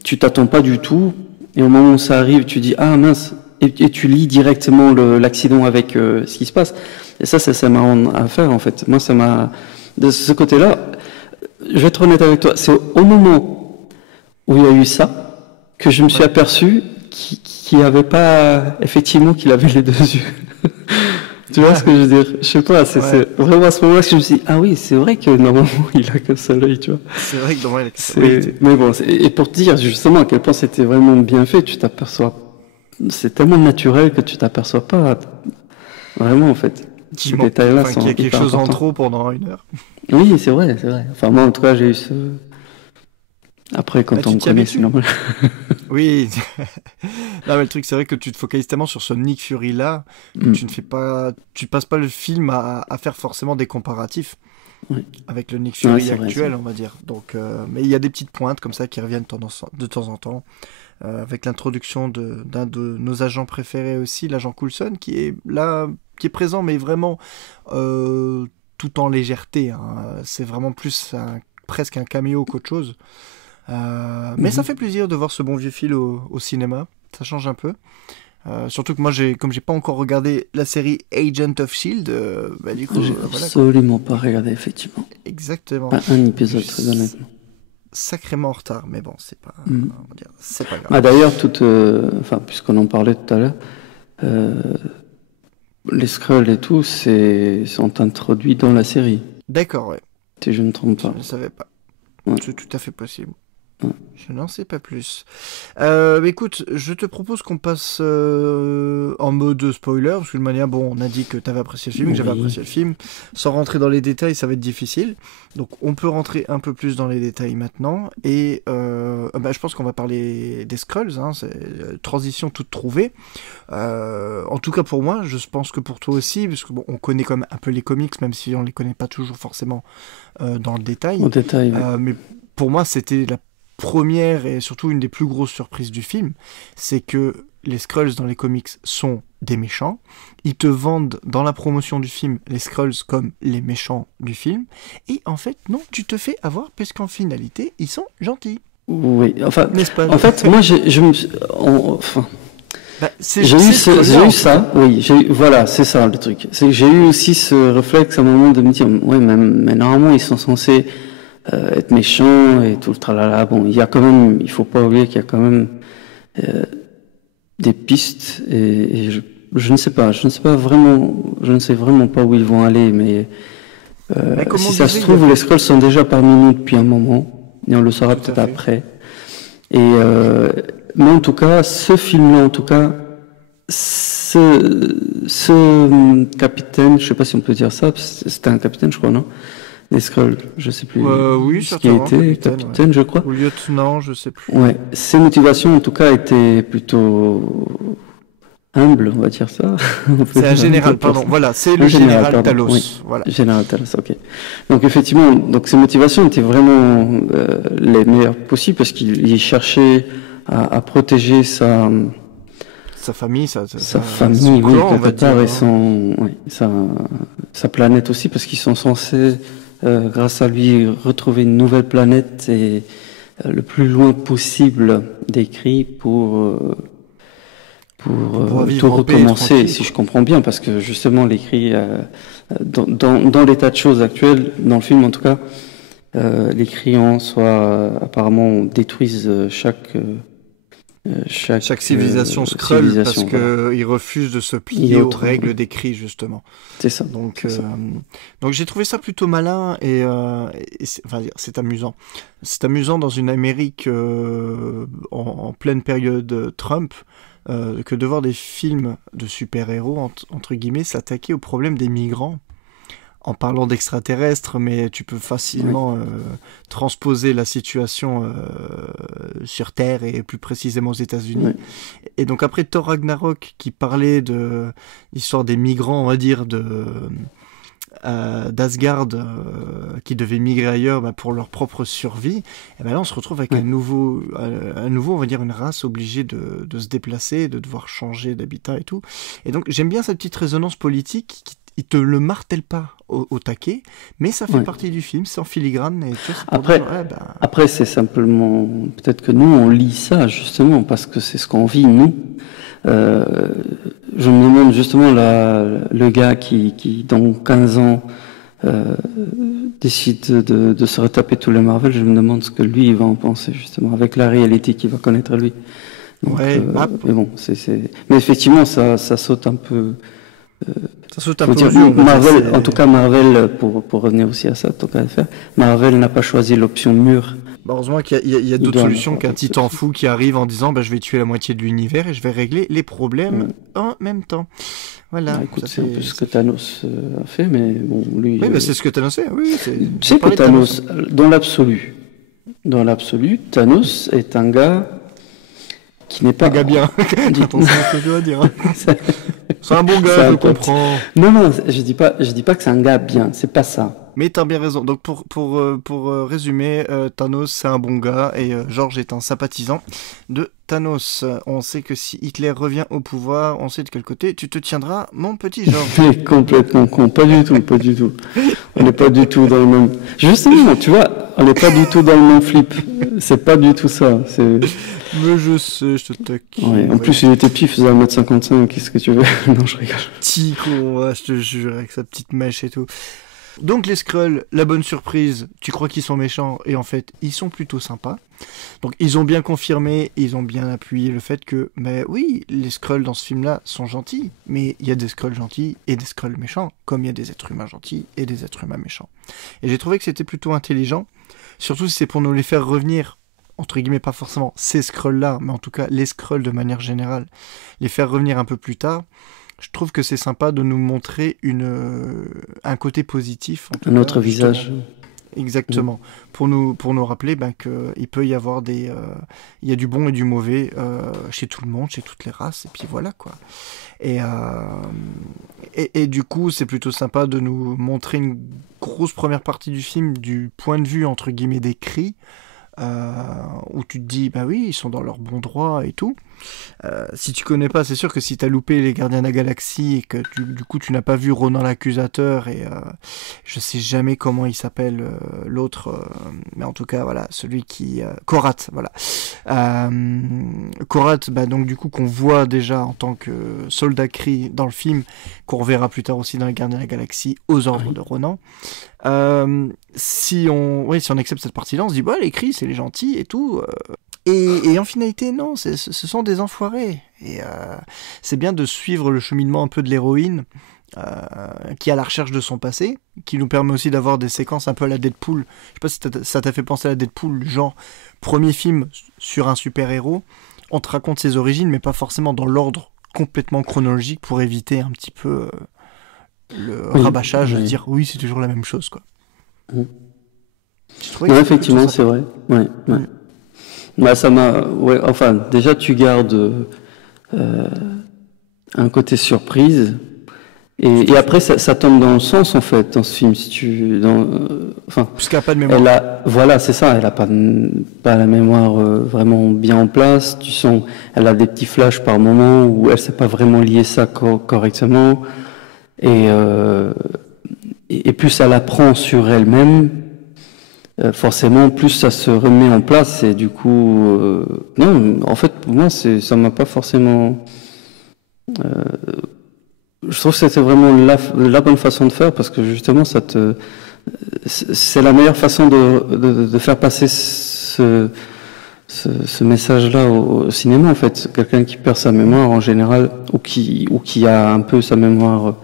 Tu t'attends pas du tout, et au moment où ça arrive, tu dis ah mince, et tu lis directement l'accident avec ce qui se passe. Et ça, c'est marrant à faire en fait. Moi, ça m'a, de ce côté-là, je vais être honnête avec toi, c'est au moment où il y a eu ça que je me suis aperçu qu'il avait pas, effectivement, qu'il avait les deux yeux. Tu vois ce que je veux dire? Je sais pas, c'est vraiment à ce moment-là que je me suis dit, ah oui, c'est vrai que normalement, il a qu'un seul œil, tu vois. C'est vrai que normalement, il a qu'un seul œil. Mais bon, et pour te dire justement à quel point c'était vraiment bien fait, tu t'aperçois, c'est tellement naturel que tu t'aperçois pas vraiment, en fait. Ces détails-là sont qu'il y a quelque chose importants. en trop pendant 1 heure. Oui, c'est vrai, c'est vrai. Enfin, moi, en tout cas, j'ai eu ce... Après, quand on me connaît, c'est normal. Oui. Non, mais le truc, c'est vrai que tu te focalises tellement sur ce Nick Fury-là, que tu passes pas le film à faire forcément des comparatifs avec le Nick Fury actuel, on va dire. Donc, mais il y a des petites pointes comme ça qui reviennent de temps en temps. Avec l'introduction d'un de nos agents préférés aussi, l'agent Coulson, qui est là, qui est présent, mais vraiment tout en légèreté. Hein. C'est vraiment plus presque un caméo qu'autre chose. Mais ça fait plaisir de voir ce bon vieux Phil au cinéma. Ça change un peu. Surtout que moi, comme j'ai pas encore regardé la série Agent of Shield, du coup, j'ai absolument pas regardé, effectivement. Exactement. Pas un épisode, très honnêtement. Sacrément en retard, mais bon, c'est pas, on va dire, c'est pas grave. Ah, d'ailleurs, puisqu'on en parlait tout à l'heure, les Skrulls et tout, sont introduits dans la série. D'accord, ouais. Si je ne me trompe pas. Je ne savais pas. Ouais. C'est tout à fait possible. Ouais. Je n'en sais pas plus. Écoute, je te propose qu'on passe en mode spoiler, parce que de manière, bon, on a dit que tu avais apprécié le film, que j'avais apprécié le film. Sans rentrer dans les détails, ça va être difficile. Donc, on peut rentrer un peu plus dans les détails maintenant. Et je pense qu'on va parler des Skrulls. Hein, c'est une transition toute trouvée. En tout cas pour moi, je pense que pour toi aussi, parce que bon, on connaît quand même un peu les comics, même si on les connaît pas toujours forcément dans le détail. En détail, oui. Mais pour moi, c'était la première et surtout une des plus grosses surprises du film, c'est que les Skrulls dans les comics sont des méchants. Ils te vendent dans la promotion du film les Skrulls comme les méchants du film. Et en fait, non, tu te fais avoir parce qu'en finalité, ils sont gentils. Oui, enfin, n'est-ce pas? En fait, moi, j'ai eu ça, oui, voilà, c'est ça le truc. C'est que j'ai eu aussi ce réflexe à un moment de me dire, ouais, mais normalement, ils sont censés être méchants et tout le tralala. Bon, il y a quand même, il faut pas oublier qu'il y a quand même des pistes et je ne sais pas vraiment, je ne sais vraiment pas où ils vont aller, mais si ça se trouve, les Skrulls sont déjà parmi nous depuis un moment et on le saura peut-être après. Et mais en tout cas, ce film-là, en tout cas, ce capitaine, je sais pas si on peut dire ça, c'était un capitaine, je crois, non? Les Skrulls, je sais plus. Oui, ce qui a été capitaine, je crois. Ou lieutenant, je sais plus. Ouais, ses motivations, en tout cas, étaient plutôt humbles, on va dire ça. C'est un général, pardon. Voilà, c'est le général Talos. Oui. Voilà. Général Talos, ok. Donc effectivement, ses motivations étaient vraiment les meilleures possibles parce qu'il cherchait à protéger sa famille, sa famille, oui, quelque part, et sa planète aussi, parce qu'ils sont censés, grâce à lui, retrouver une nouvelle planète et le plus loin possible d'écrit pour tout recommencer, si je comprends bien, parce que justement l'écrit, dans l'état de choses actuel, dans le film en tout cas, les Kryans apparemment détruisent chaque civilisation Skrull parce qu'ils refusent de se plier aux règles des cris, justement. C'est ça. Donc j'ai trouvé ça plutôt malin et c'est amusant. C'est amusant dans une Amérique en pleine période Trump que de voir des films de super-héros, entre guillemets, s'attaquer au problème des migrants. En parlant d'extraterrestres, mais tu peux facilement transposer la situation sur Terre et plus précisément aux États-Unis. Oui. Et donc après Thor Ragnarok, qui parlait de l'histoire des migrants, on va dire, d'Asgard, qui devaient migrer ailleurs pour leur propre survie, et là on se retrouve avec un nouveau, on va dire, une race obligée de se déplacer, de devoir changer d'habitat et tout. Et donc j'aime bien cette petite résonance politique qui il te le martèle pas au taquet, mais ça fait partie du film, c'est en filigrane. Et tu sais, après, c'est simplement, peut-être que nous, on lit ça, justement, parce que c'est ce qu'on vit, nous. Je me demande, justement, le gars qui dans 15 ans, décide de se retaper tous les Marvel, je me demande ce que lui, il va en penser, justement, avec la réalité qu'il va connaître lui. Donc, mais bon, mais effectivement, ça saute un peu Ça saute un peu aux yeux, Marvel, en tout cas Marvel, pour revenir aussi à ça, tant qu'à faire, Marvel n'a pas choisi l'option mûre. Bah heureusement qu'il y a d'autres solutions qu'un titan fou qui arrive en disant je vais tuer la moitié de l'univers et je vais régler les problèmes en même temps. Voilà. Ah, écoute, c'est un peu ce que Thanos a fait, mais bon, lui... Oui, c'est ce que Thanos fait, oui. Tu sais que Thanos, dans l'absolu, Thanos est un gars qui n'est pas... Un gars bien. Attends, c'est ce que je dois dire. C'est un bon gars, je comprends. Non, je dis pas que c'est un gars bien, c'est pas ça. Mais t'as bien raison. Donc pour résumer, Thanos c'est un bon gars et George est un sympathisant de Thanos. On sait que si Hitler revient au pouvoir, on sait de quel côté tu te tiendras, mon petit George. Complètement con, pas du tout. On n'est pas du tout dans le même... Justement, tu vois, on n'est pas du tout dans le même flip. C'est pas du tout ça. Mais je sais, je te taquine. Ouais, en plus, il était petit, il faisait 1m55, qu'est-ce que tu veux? Non, je rigole. Petit con, je te jure, avec sa petite mèche et tout. Donc les Skrulls, la bonne surprise, tu crois qu'ils sont méchants et en fait ils sont plutôt sympas. Donc ils ont bien confirmé, ils ont bien appuyé le fait que, mais oui, les Skrulls dans ce film-là sont gentils, mais il y a des Skrulls gentils et des Skrulls méchants, comme il y a des êtres humains gentils et des êtres humains méchants. Et j'ai trouvé que c'était plutôt intelligent, surtout si c'est pour nous les faire revenir, entre guillemets pas forcément ces Skrulls-là, mais en tout cas les Skrulls de manière générale, les faire revenir un peu plus tard. Je trouve que c'est sympa de nous montrer un côté positif. Un autre visage. Exactement. Pour nous rappeler qu'il peut y avoir il y a du bon et du mauvais chez tout le monde, chez toutes les races, et puis voilà quoi. Et du coup, c'est plutôt sympa de nous montrer une grosse première partie du film du point de vue, entre guillemets, des cris, où tu te dis, bah oui, ils sont dans leur bon droit et tout. Si tu connais pas, c'est sûr que si t'as loupé les Gardiens de la Galaxie et que du coup tu n'as pas vu Ronan l'Accusateur et je sais jamais comment il s'appelle l'autre, mais en tout cas voilà, celui qui Korat, voilà. Korat, bah donc du coup qu'on voit déjà en tant que soldat Kree dans le film, qu'on reverra plus tard aussi dans les Gardiens de la Galaxie aux ordres de Ronan. Si on accepte cette partie-là, on se dit bah les Kree c'est les gentils et tout. Et en finalité, non, ce sont des enfoirés. Et c'est bien de suivre le cheminement un peu de l'héroïne qui est à la recherche de son passé, qui nous permet aussi d'avoir des séquences un peu à la Deadpool. Je sais pas si ça t'a fait penser à la Deadpool, genre premier film sur un super-héros, on te raconte ses origines, mais pas forcément dans l'ordre complètement chronologique pour éviter un petit peu le rabâchage, de dire oui, c'est toujours la même chose, quoi. Ouais, effectivement, c'est vrai. Ouais. Bah, ça m'a. Ouais, enfin, déjà, tu gardes un côté surprise. Et après, ça tombe dans le sens, en fait, dans ce film. Si tu. Parce qu'elle n'a pas de mémoire. Voilà, c'est ça. Elle n'a pas la mémoire vraiment bien en place. Tu sens. Elle a des petits flashs par moment où elle ne sait pas vraiment lier ça correctement. Et plus elle apprend sur elle-même. Forcément, plus ça se remet en place et du coup, non, en fait, pour moi, ça m'a pas forcément. Je trouve que c'était vraiment la bonne façon de faire parce que justement, c'est la meilleure façon de faire passer ce message-là au cinéma. En fait, quelqu'un qui perd sa mémoire en général ou qui a un peu sa mémoire,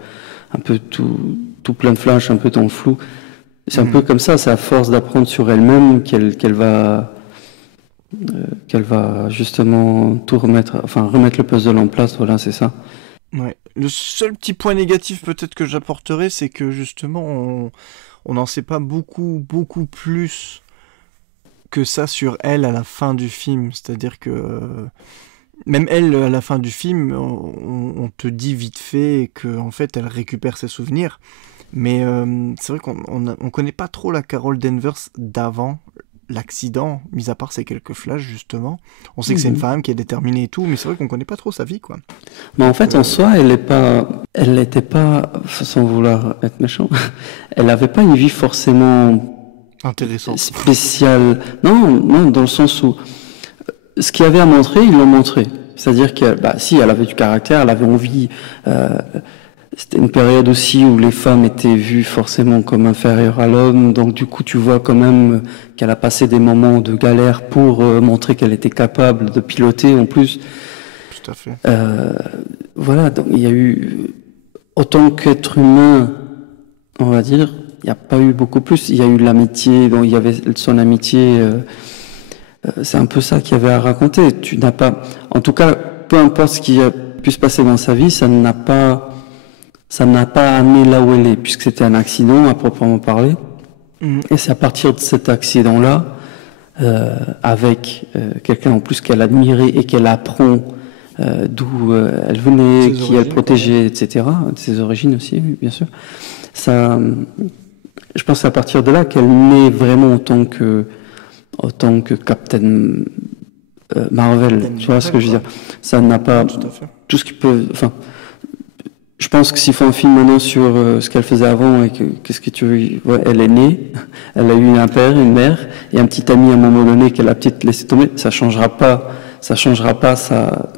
un peu tout plein de flashs, un peu dans le flou. C'est un peu comme ça, c'est à force d'apprendre sur elle-même qu'elle va justement tout remettre le puzzle en place, voilà, c'est ça. Ouais. Le seul petit point négatif peut-être que j'apporterai, c'est que justement on n'en sait pas beaucoup plus que ça sur elle à la fin du film, c'est-à-dire que même elle à la fin du film, on te dit vite fait que en fait elle récupère ses souvenirs. Mais c'est vrai qu'on connaît pas trop la Carol Danvers d'avant l'accident, mis à part ces quelques flashs justement. On sait que c'est une femme qui est déterminée et tout, mais c'est vrai qu'on connaît pas trop sa vie, quoi. Mais en fait, en soi, elle n'était pas, sans vouloir être méchant, elle n'avait pas une vie forcément intéressante, spéciale. Non, dans le sens où ce qu'il y avait à montrer, ils l'ont montré. C'est-à-dire qu'elle, si elle avait du caractère, elle avait envie. C'était une période aussi où les femmes étaient vues forcément comme inférieures à l'homme, donc du coup tu vois quand même qu'elle a passé des moments de galère pour montrer qu'elle était capable de piloter en plus. Tout à fait. Voilà, donc il y a eu autant qu'être humain, on va dire, il n'y a pas eu beaucoup plus. Il y a eu l'amitié, donc il y avait son amitié. C'est un peu ça qu'il y avait à raconter. Tu n'as pas, en tout cas, peu importe ce qui a pu se passer dans sa vie, ça n'a pas amené là où elle est, puisque c'était un accident à proprement parler. Et c'est à partir de cet accident-là, avec quelqu'un en plus qu'elle admirait et qu'elle apprend d'où elle venait, qui elle protégeait, etc., de ses origines aussi, bien sûr. Ça, je pense que c'est à partir de là qu'elle naît vraiment en tant que Captain Marvel. Tu vois ce que je veux dire? Ça n'a pas tout ce qui peut. Enfin, je pense que s'il faut un film maintenant sur ce qu'elle faisait avant et qu'est-ce que tu veux, ouais, elle est née, elle a eu un père, une mère et un petit ami à un moment donné qu'elle a peut-être laissé tomber. Ça changera pas ça.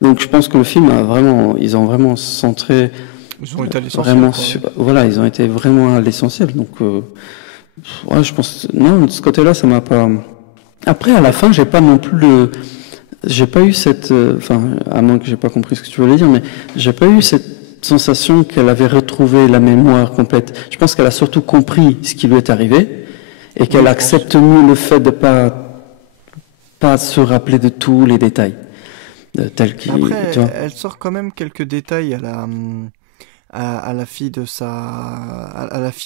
Donc je pense que le film ils ont vraiment centré. Ils ont été à l'essentiel. Voilà, ils ont été vraiment à l'essentiel. Donc, ouais, je pense, non, de ce côté-là, ça m'a pas. Après, à la fin, j'ai pas eu cette, enfin, à moins que j'ai pas compris ce que tu voulais dire, mais j'ai pas eu cette sensation qu'elle avait retrouvé la mémoire complète. Je pense qu'elle a surtout compris ce qui lui est arrivé et qu'elle accepte mieux le fait de pas se rappeler de tous les détails. Après, elle sort quand même quelques détails à la fille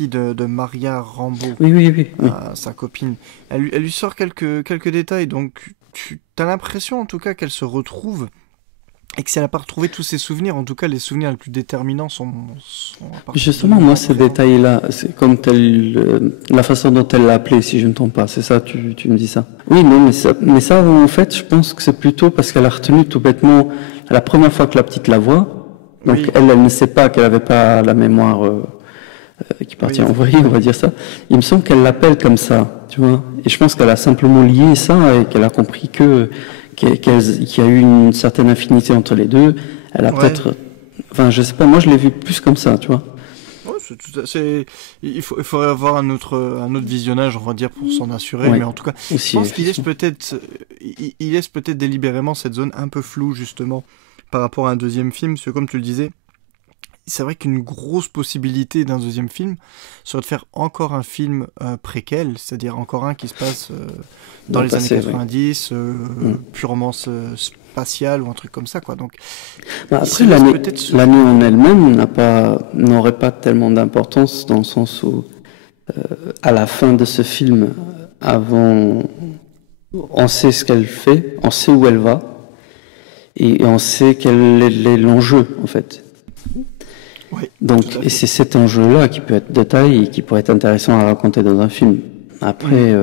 de Maria Rambeau. Oui. Sa copine. Elle lui sort quelques détails, donc tu as l'impression en tout cas qu'elle se retrouve et que si elle n'a pas retrouvé tous ses souvenirs, en tout cas les souvenirs les plus déterminants sont justement, moi ces détails-là, c'est comme la façon dont elle l'a appelé, si je ne me trompe pas, c'est ça, tu me dis ça. Oui, non, mais ça en fait, je pense que c'est plutôt parce qu'elle a retenu tout bêtement la première fois que la petite la voit. Donc elle ne sait pas qu'elle n'avait pas la mémoire qui partit en vrille, on va dire ça. Il me semble qu'elle l'appelle comme ça, tu vois. Et je pense qu'elle a simplement lié ça et qu'elle a compris qu'il y a eu une certaine affinité entre les deux. Elle a peut-être, enfin, je sais pas. Moi, je l'ai vu plus comme ça, tu vois. Ouais, il faudrait avoir un autre visionnage, on va dire, pour s'en assurer. Mais en tout cas, je pense qu'il laisse peut-être délibérément cette zone un peu floue justement par rapport à un deuxième film, parce que comme tu le disais, c'est vrai qu'une grosse possibilité d'un deuxième film serait de faire encore un film préquel, c'est-à-dire encore un qui se passe dans les années 90, purement spatial ou un truc comme ça, quoi. Donc, après, l'année en elle-même n'aurait pas tellement d'importance dans le sens où, à la fin de ce film, on sait ce qu'elle fait, on sait où elle va. Et on sait quel est l'enjeu, en fait. Oui, donc, et c'est cet enjeu-là qui peut être de taille et qui pourrait être intéressant à raconter dans un film. Après,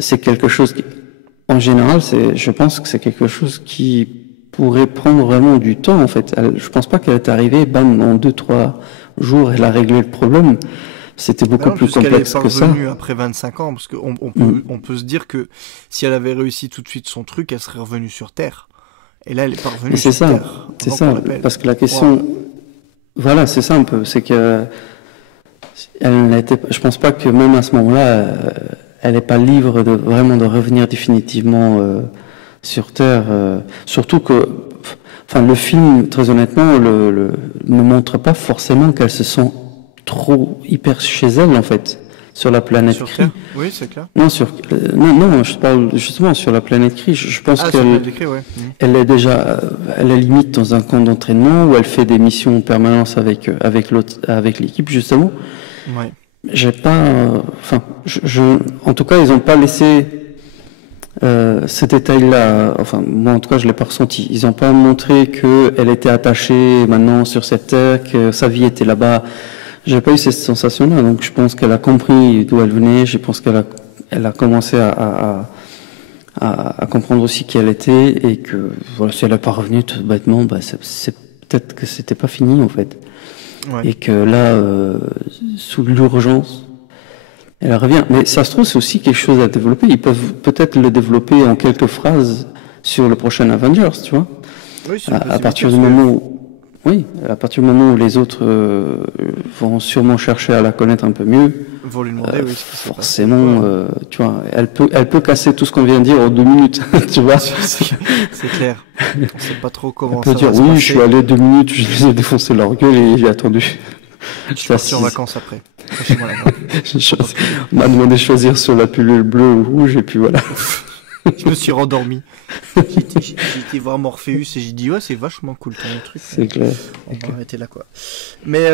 c'est quelque chose qui, en général, je pense que c'est quelque chose qui pourrait prendre vraiment du temps, en fait. Je pense pas qu'elle est arrivée, bam, en 2-3 jours, elle a réglé le problème. C'était beaucoup plus complexe que ça. Elle est parvenue après 25 ans, parce qu'on peut se dire que si elle avait réussi tout de suite son truc, elle serait revenue sur Terre. Et là, elle est parvenue sur Terre. C'est ça, parce que la question, voilà, c'est ça un peu, c'est que je pense pas que même à ce moment-là, elle n'est pas libre vraiment de revenir définitivement sur Terre. Surtout que, enfin, le film, très honnêtement, ne montre pas forcément qu'elle se sent trop hyper chez elle, en fait. Sur la planète Kree. Oui, c'est clair. Non, je parle justement sur la planète Kree. Je pense elle est déjà, elle est limite dans un camp d'entraînement où elle fait des missions en permanence avec l'équipe justement. Ouais. J'ai pas, en tout cas, ils n'ont pas laissé ce détail-là. Enfin, moi, en tout cas, je l'ai pas ressenti. Ils n'ont pas montré qu'elle était attachée maintenant sur cette terre, que sa vie était là-bas. J'ai pas eu cette sensation-là, donc je pense qu'elle a compris d'où elle venait. Je pense qu'elle a commencé à comprendre aussi qui elle était et que voilà, si elle n'est pas revenue tout bêtement, c'est peut-être que c'était pas fini en fait, et que là, sous l'urgence, elle revient. Mais ça se trouve, c'est aussi quelque chose à développer. Ils peuvent peut-être le développer en quelques phrases sur le prochain Avengers, tu vois. Oui, à partir du moment où Oui, à partir du moment où les autres vont sûrement chercher à la connaître un peu mieux, vont lui demander, oui, forcément, tu vois, elle peut casser tout ce qu'on vient de dire en 2 minutes, tu vois. C'est clair. On sait pas trop comment elle peut dire, oui, je suis allé 2 minutes, je les ai défoncé leur gueule et j'ai attendu. Je suis parti en vacances après. On m'a demandé de choisir sur la pilule bleue ou rouge et puis voilà. Je me suis rendormi. J'ai été voir Morpheus et j'ai dit ouais, c'est vachement cool ton truc. C'est clair. On va arrêter là quoi. Mais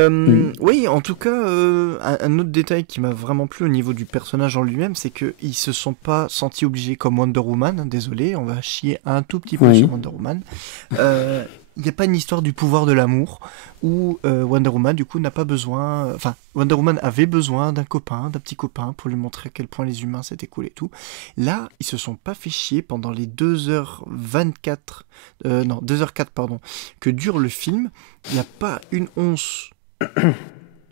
oui, en tout cas, un autre détail qui m'a vraiment plu au niveau du personnage en lui-même, c'est qu'ils se sont pas sentis obligés comme Wonder Woman. Désolé, on va chier un tout petit peu sur Wonder Woman. Il n'y a pas une histoire du pouvoir de l'amour où Wonder Woman du coup n'a pas besoin, enfin Wonder Woman avait besoin d'un petit copain pour lui montrer à quel point les humains c'était cool et tout. Là, ils se sont pas fait chier pendant les 2h04 pardon, que dure le film. Il n'y a pas une once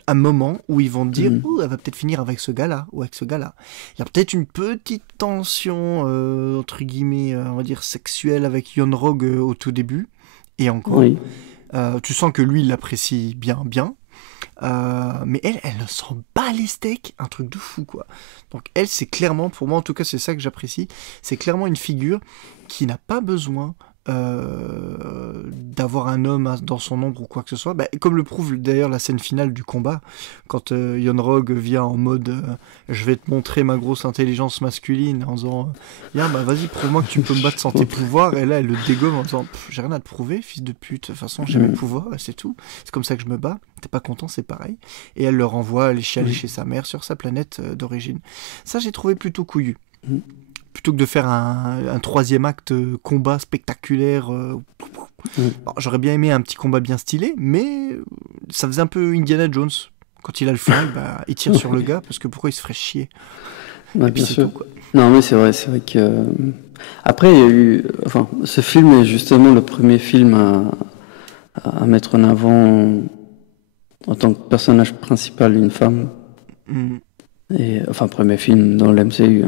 un moment où ils vont dire ouh, elle va peut-être finir avec ce gars-là ou avec ce gars-là. Il y a peut-être une petite tension entre guillemets, on va dire sexuelle avec Yon Rogue au tout début. Et encore, tu sens que lui, il l'apprécie bien, mais elle s'en bat les steaks, un truc de fou, quoi. Donc elle, c'est clairement, pour moi en tout cas, c'est ça que j'apprécie, c'est clairement une figure qui n'a pas besoin d'avoir un homme dans son ombre ou quoi que ce soit, comme le prouve d'ailleurs la scène finale du combat, quand Yon Rogue vient en mode je vais te montrer ma grosse intelligence masculine en disant vas-y prouve-moi que tu peux me battre sans tes pouvoirs, et là elle le dégomme en disant j'ai rien à te prouver fils de pute, de toute façon j'ai mes pouvoirs et c'est tout, c'est comme ça que je me bats, t'es pas content c'est pareil, et elle le renvoie aller chialer chez sa mère sur sa planète d'origine. Ça j'ai trouvé plutôt couillu. Plutôt que de faire un troisième acte combat spectaculaire. J'aurais bien aimé un petit combat bien stylé, mais ça faisait un peu Indiana Jones. Quand il a le flingue, il tire sur le gars, parce que pourquoi il se ferait chier? Bien sûr. Tout, quoi. Non, mais c'est vrai que... Après, il y a eu... Enfin, ce film est justement le premier film à mettre en avant, en tant que personnage principal, une femme. Et, enfin, premier film dans l'MCU.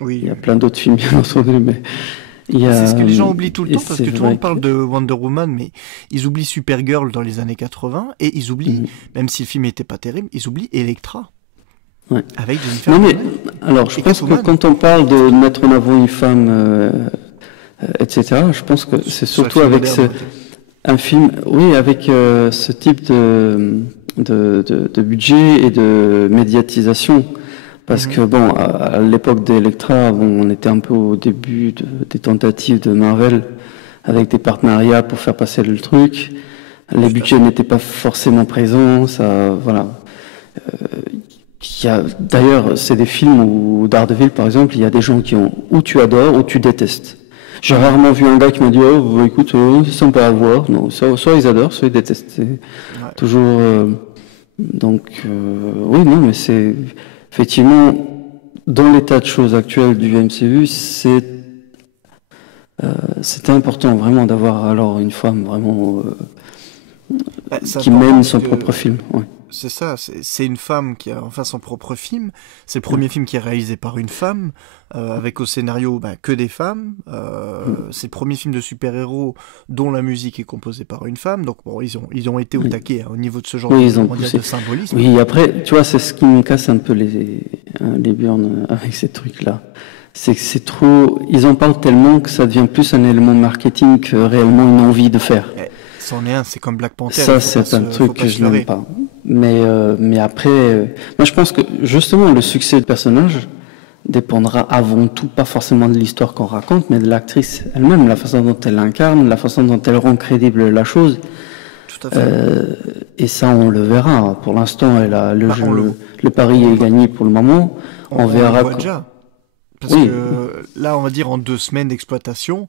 Il y a plein d'autres films, bien entendu, mais c'est ce que les gens oublient tout le temps, parce que tout le monde parle de Wonder Woman, mais ils oublient Supergirl dans les années 80, et ils oublient, même si le film n'était pas terrible, ils oublient Elektra. Avec Jennifer. Non, mais alors, je pense que quand on parle de mettre en avant une femme, etc., je pense que c'est surtout avec un film, avec ce type de budget et de médiatisation, parce que bon, à l'époque d'Electra, on était un peu au début des tentatives de Marvel avec des partenariats pour faire passer le truc. Les budgets n'étaient pas forcément présents, ça, voilà. D'ailleurs, c'est des films où Daredevil, par exemple, il y a des gens qui ont ou tu adores ou tu détestes. J'ai rarement vu un gars qui m'a dit écoute, c'est sympa à voir. Non, soit ils adorent, soit ils détestent. C'est toujours. Donc oui, non, mais c'est effectivement dans l'état de choses actuel du MCU, c'était important vraiment d'avoir alors une femme vraiment qui mène son propre film. C'est ça, c'est une femme qui a enfin son propre film. C'est le premier film qui est réalisé par une femme, avec au scénario que des femmes. C'est le premier film de super-héros dont la musique est composée par une femme. Donc bon, ils ont été au taquet au niveau de ce genre de symbolisme. Oui, après, tu vois, c'est ce qui me casse un peu les burnes avec ces trucs-là. C'est que c'est trop... Ils en parlent tellement que ça devient plus un élément marketing que réellement une envie de faire. C'en est un, c'est comme Black Panther. Ça, c'est un truc que je n'aime pas. Mais après, moi je pense que justement le succès du personnage dépendra avant tout, pas forcément de l'histoire qu'on raconte, mais de l'actrice elle-même, la façon dont elle l'incarne, la façon dont elle rend crédible la chose. Tout à fait. Et ça, on le verra. Pour l'instant, le pari est gagné pour le moment. On verra. Le voit déjà. Parce que là, on va dire en 2 semaines d'exploitation,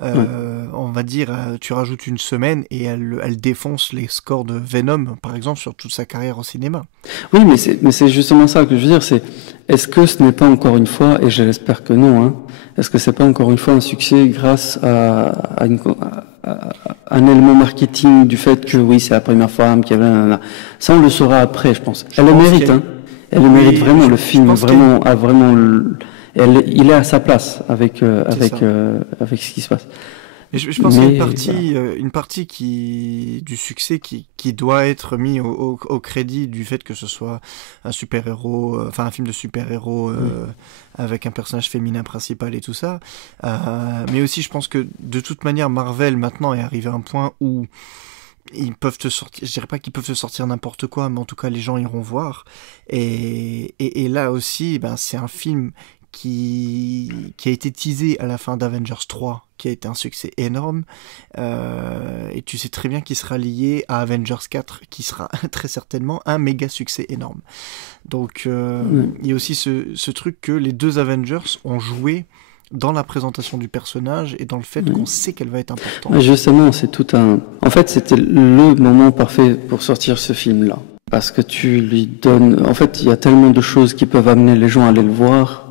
on va dire, tu rajoutes une semaine et elle défonce les scores de Venom, par exemple, sur toute sa carrière au cinéma. Oui, mais c'est justement ça que je veux dire. Est-ce que ce n'est pas encore une fois, et je l'espère que non, est-ce que c'est pas encore une fois un succès grâce à un élément marketing du fait que oui, c'est la première femme qui avait ça, on le saura après, je pense. Elle le mérite, Elle le mérite vraiment. Le film a vraiment il est à sa place avec ce qui se passe. Et je pense qu'il y a Mais une partie du succès qui doit être mis au crédit du fait que ce soit un super-héros, enfin un film de super-héros avec un personnage féminin principal et tout ça. Mais aussi, je pense que de toute manière, Marvel maintenant est arrivé à un point où ils peuvent te sortir, je dirais pas qu'ils peuvent te sortir n'importe quoi, mais en tout cas les gens iront voir. Et là aussi, ben, c'est un film qui a été teasé à la fin d'Avengers 3, qui a été un succès énorme. Et tu sais très bien qu'il sera lié à Avengers 4, qui sera très certainement un méga succès énorme. Donc il y a aussi ce truc que les deux Avengers ont joué dans la présentation du personnage et dans le fait qu'on sait qu'elle va être importante. Justement, c'est tout un... En fait, c'était le moment parfait pour sortir ce film-là. Parce que tu lui donnes... En fait, il y a tellement de choses qui peuvent amener les gens à aller le voir.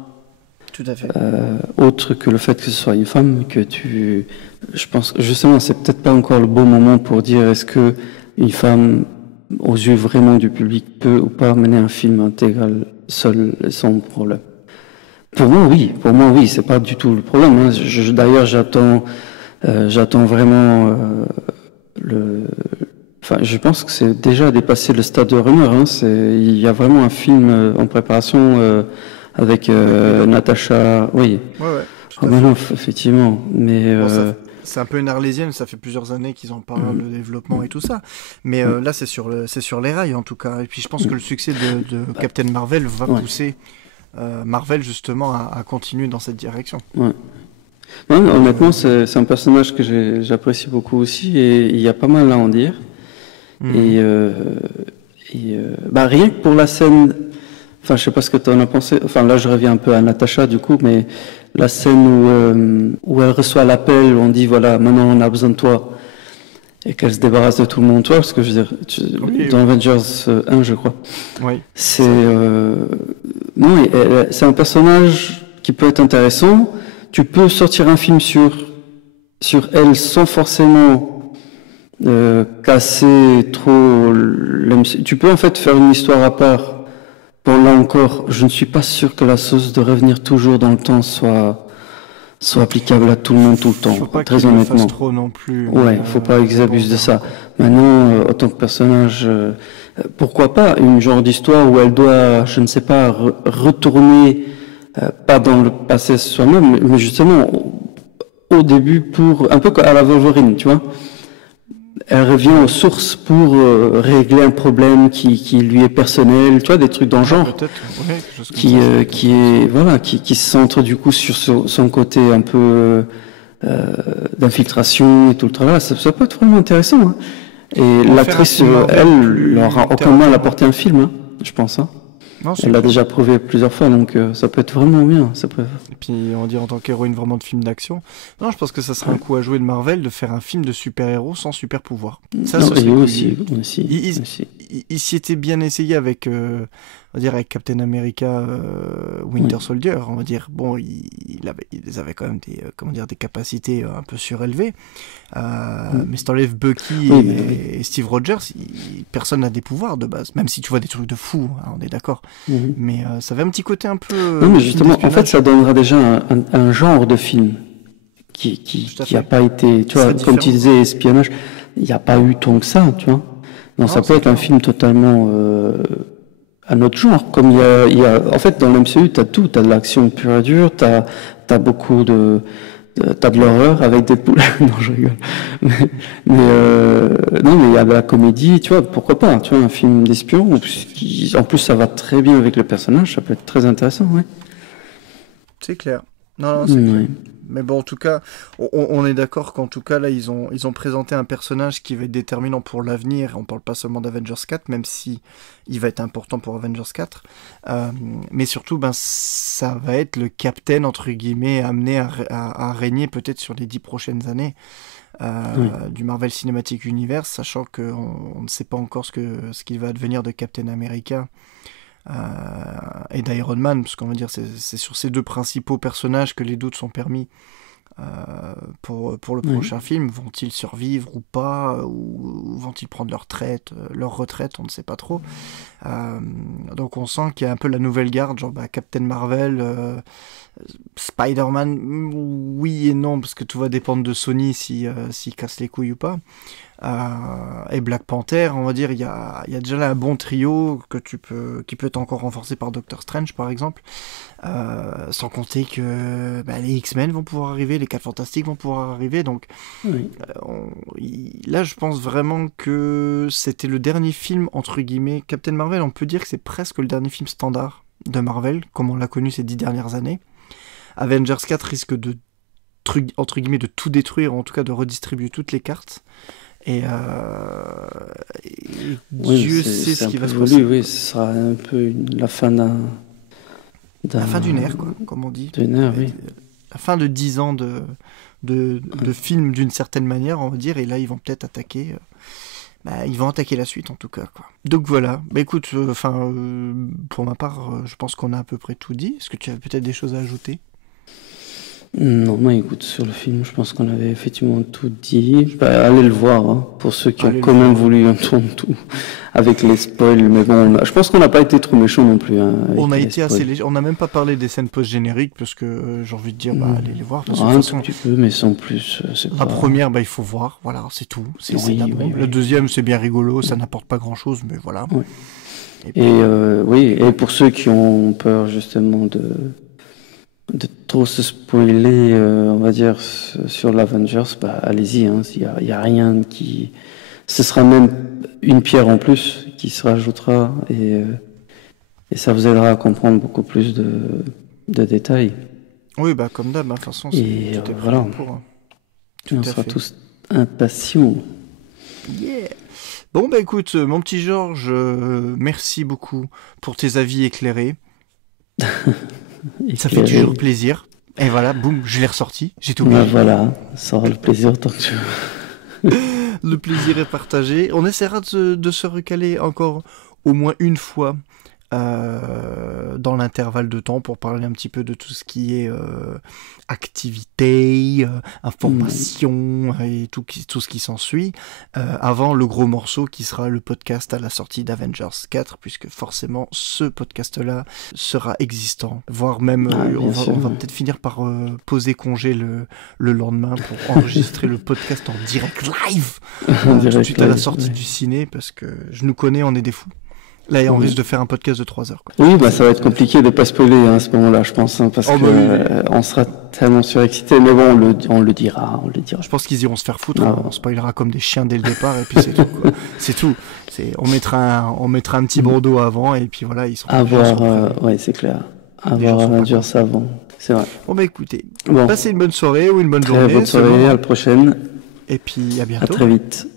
Tout à fait. Autre que le fait que ce soit une femme, que tu... Je pense, justement, c'est peut-être pas encore le bon moment pour dire est-ce que une femme, aux yeux vraiment du public, peut ou pas mener un film intégral seul, sans problème. Pour moi, oui, c'est pas du tout le problème. Hein. D'ailleurs, j'attends vraiment Enfin, je pense que c'est déjà dépassé le stade de rumeur. Hein. Il y a vraiment un film en préparation avec Natasha. Oui. Ouais. Non, effectivement. Mais c'est un peu une arlésienne. Ça fait plusieurs années qu'ils en parlent, le développement et tout ça. Mais là, c'est sur les rails en tout cas. Et puis, je pense que le succès de Captain Marvel va pousser Marvel justement à continuer dans cette direction. Ouais. Non, honnêtement, c'est un personnage que j'apprécie beaucoup aussi et il y a pas mal à en dire. Et rien que pour la scène, enfin je sais pas ce que tu en as pensé, enfin là je reviens un peu à Natasha du coup, mais la scène où elle reçoit l'appel, où on dit voilà, maintenant on a besoin de toi, et qu'elle se débarrasse de tout le monde, toi, parce que je veux dire, dans Avengers 1 je crois, c'est c'est un personnage qui peut être intéressant. Tu peux sortir un film sur elle sans forcément casser trop tu peux en fait faire une histoire à part. Bon, là encore, je ne suis pas sûr que la sauce de revenir toujours dans le temps soit applicable à tout le monde tout le temps. Faut pas très honnêtement. Fasse trop non plus. Ouais, faut pas qu'ils abusent de ça. Maintenant, en tant que personnage, pourquoi pas une genre d'histoire où elle doit, je ne sais pas, retourner pas dans le passé soi-même, mais justement au début pour un peu à la Wolverine, tu vois. Elle revient aux sources pour régler un problème qui lui est personnel, tu vois, des trucs dans le genre, qui se centre du coup sur son côté un peu d'infiltration et tout le travail. Ça peut être vraiment intéressant. Hein. Et l'actrice, elle aura aucun mal à porter un film, hein, je pense. Hein. Non, elle l'a déjà prouvé plusieurs fois, donc ça peut être vraiment bien. Et puis on dit en tant qu'héroïne vraiment de film d'action. Non, je pense que ça serait un coup à jouer de Marvel de faire un film de super-héros sans super-pouvoir. Ça, aussi. Il s'y était bien essayé avec, on va dire avec Captain America, Winter Soldier. On va dire bon, ils avaient quand même des capacités un peu surélevées. Mais si t'enlèves Bucky et Steve Rogers, personne n'a des pouvoirs de base. Même si tu vois des trucs de fou, hein, on est d'accord. Mais ça avait un petit côté un peu. Non, mais justement, en fait, ça donnera déjà un genre de film qui a pas été, tu vois, comme tu disais, espionnage, il n'y a pas eu tant que ça, tu vois. Non, ça peut être un film totalement un autre genre. Comme il y a, en fait, dans l'MCU, t'as tout, t'as de l'action pure et dure, t'as beaucoup t'as de l'horreur avec des poules. Non, je rigole. Non, mais il y a de la comédie, tu vois, pourquoi pas, tu vois, un film d'espion. En plus, ça va très bien avec le personnage, ça peut être très intéressant, ouais. C'est clair. Non, c'est clair. Mais bon, en tout cas, on est d'accord qu'en tout cas, là, ils ont présenté un personnage qui va être déterminant pour l'avenir. On parle pas seulement d'Avengers 4, même si il va être important pour Avengers 4. Mais surtout, ça va être le capitaine, entre guillemets, amené à régner peut-être sur les 10 prochaines années du Marvel Cinematic Universe, sachant qu'on ne sait pas encore ce qu'il va advenir de Captain America. Et d'Iron Man, parce qu'on va dire c'est sur ces deux principaux personnages que les doutes sont permis pour le prochain film. Vont-ils survivre ou pas, ou vont-ils prendre leur retraite, on ne sait pas trop. Donc on sent qu'il y a un peu la nouvelle garde, genre Captain Marvel, Spider-Man, oui et non, parce que tout va dépendre de Sony s'il casse les couilles ou pas. Et Black Panther, on va dire, il y a déjà là un bon trio qui peut être encore renforcé par Doctor Strange par exemple, sans compter que les X-Men vont pouvoir arriver, les 4 Fantastiques vont pouvoir arriver, donc là je pense vraiment que c'était le dernier film entre guillemets. Captain Marvel, on peut dire que c'est presque le dernier film standard de Marvel comme on l'a connu ces 10 dernières années. Avengers 4 risque de entre guillemets de tout détruire, en tout cas de redistribuer toutes les cartes. Et Dieu sait ce qui va se passer. Oui, ce sera un peu la fin la fin d'une ère, quoi, comme on dit. D'une ère, oui. La fin de 10 ans de films d'une certaine manière, on va dire, et là ils vont peut-être attaquer. Ils vont attaquer la suite en tout cas, quoi. Donc voilà. Écoute, pour ma part, je pense qu'on a à peu près tout dit. Est-ce que tu as peut-être des choses à ajouter? Non, écoute, sur le film, je pense qu'on avait effectivement tout dit. Allez le voir, hein, pour ceux qui ont quand même voulu entendre tout, avec les spoils. Mais bon, je pense qu'on n'a pas été trop méchants non plus. Hein, on a été assez léger. On n'a même pas parlé des scènes post-génériques, parce que j'ai envie de dire, allez les voir. Parce que, un petit peu, mais sans plus. La première, il faut voir, voilà, c'est tout. C'est La deuxième, c'est bien rigolo, ça n'apporte pas grand-chose, mais voilà. Oui. Et pour ceux qui ont peur justement de trop se spoiler, on va dire, sur l'Avengers, allez-y, hein, il y a rien qui... Ce sera même une pierre en plus qui se rajoutera, et ça vous aidera à comprendre beaucoup plus de détails. Oui, comme d'hab, de toute façon, et voilà. On sera tous impatients. Yeah. Bon, écoute, mon petit Georges, merci beaucoup pour tes avis éclairés. Ça fait toujours plaisir. Et voilà, boum, je l'ai ressorti. J'ai tout oublié. Voilà, ça aura le plaisir tant que tu veux. Le plaisir est partagé. On essaiera de se recaler encore au moins une fois dans l'intervalle de temps pour parler un petit peu de tout ce qui est activité, information et tout ce qui s'ensuit, avant le gros morceau qui sera le podcast à la sortie d'Avengers 4, puisque forcément ce podcast-là sera existant, voire même on va peut-être finir par poser congé le lendemain pour enregistrer le podcast en direct live, tout de suite à la sortie du ciné, parce que je nous connais, on est des fous. Là, on risque de faire un podcast de 3 heures. Quoi. Oui, ça va être compliqué de ne pas spoiler à ce moment-là, je pense, parce on sera tellement surexcités. Mais bon, on le dira. Je pense qu'ils iront se faire foutre. On spoilera comme des chiens dès le départ, et puis c'est tout. Quoi. C'est tout. On mettra un petit bandeau avant, et puis voilà, ils sont. Oui, c'est clair. Avoir Avengers avant, c'est vrai. Bon, écoutez, passez une bonne soirée ou une bonne journée. Bonne soirée, à la prochaine. Et puis à bientôt. À très vite.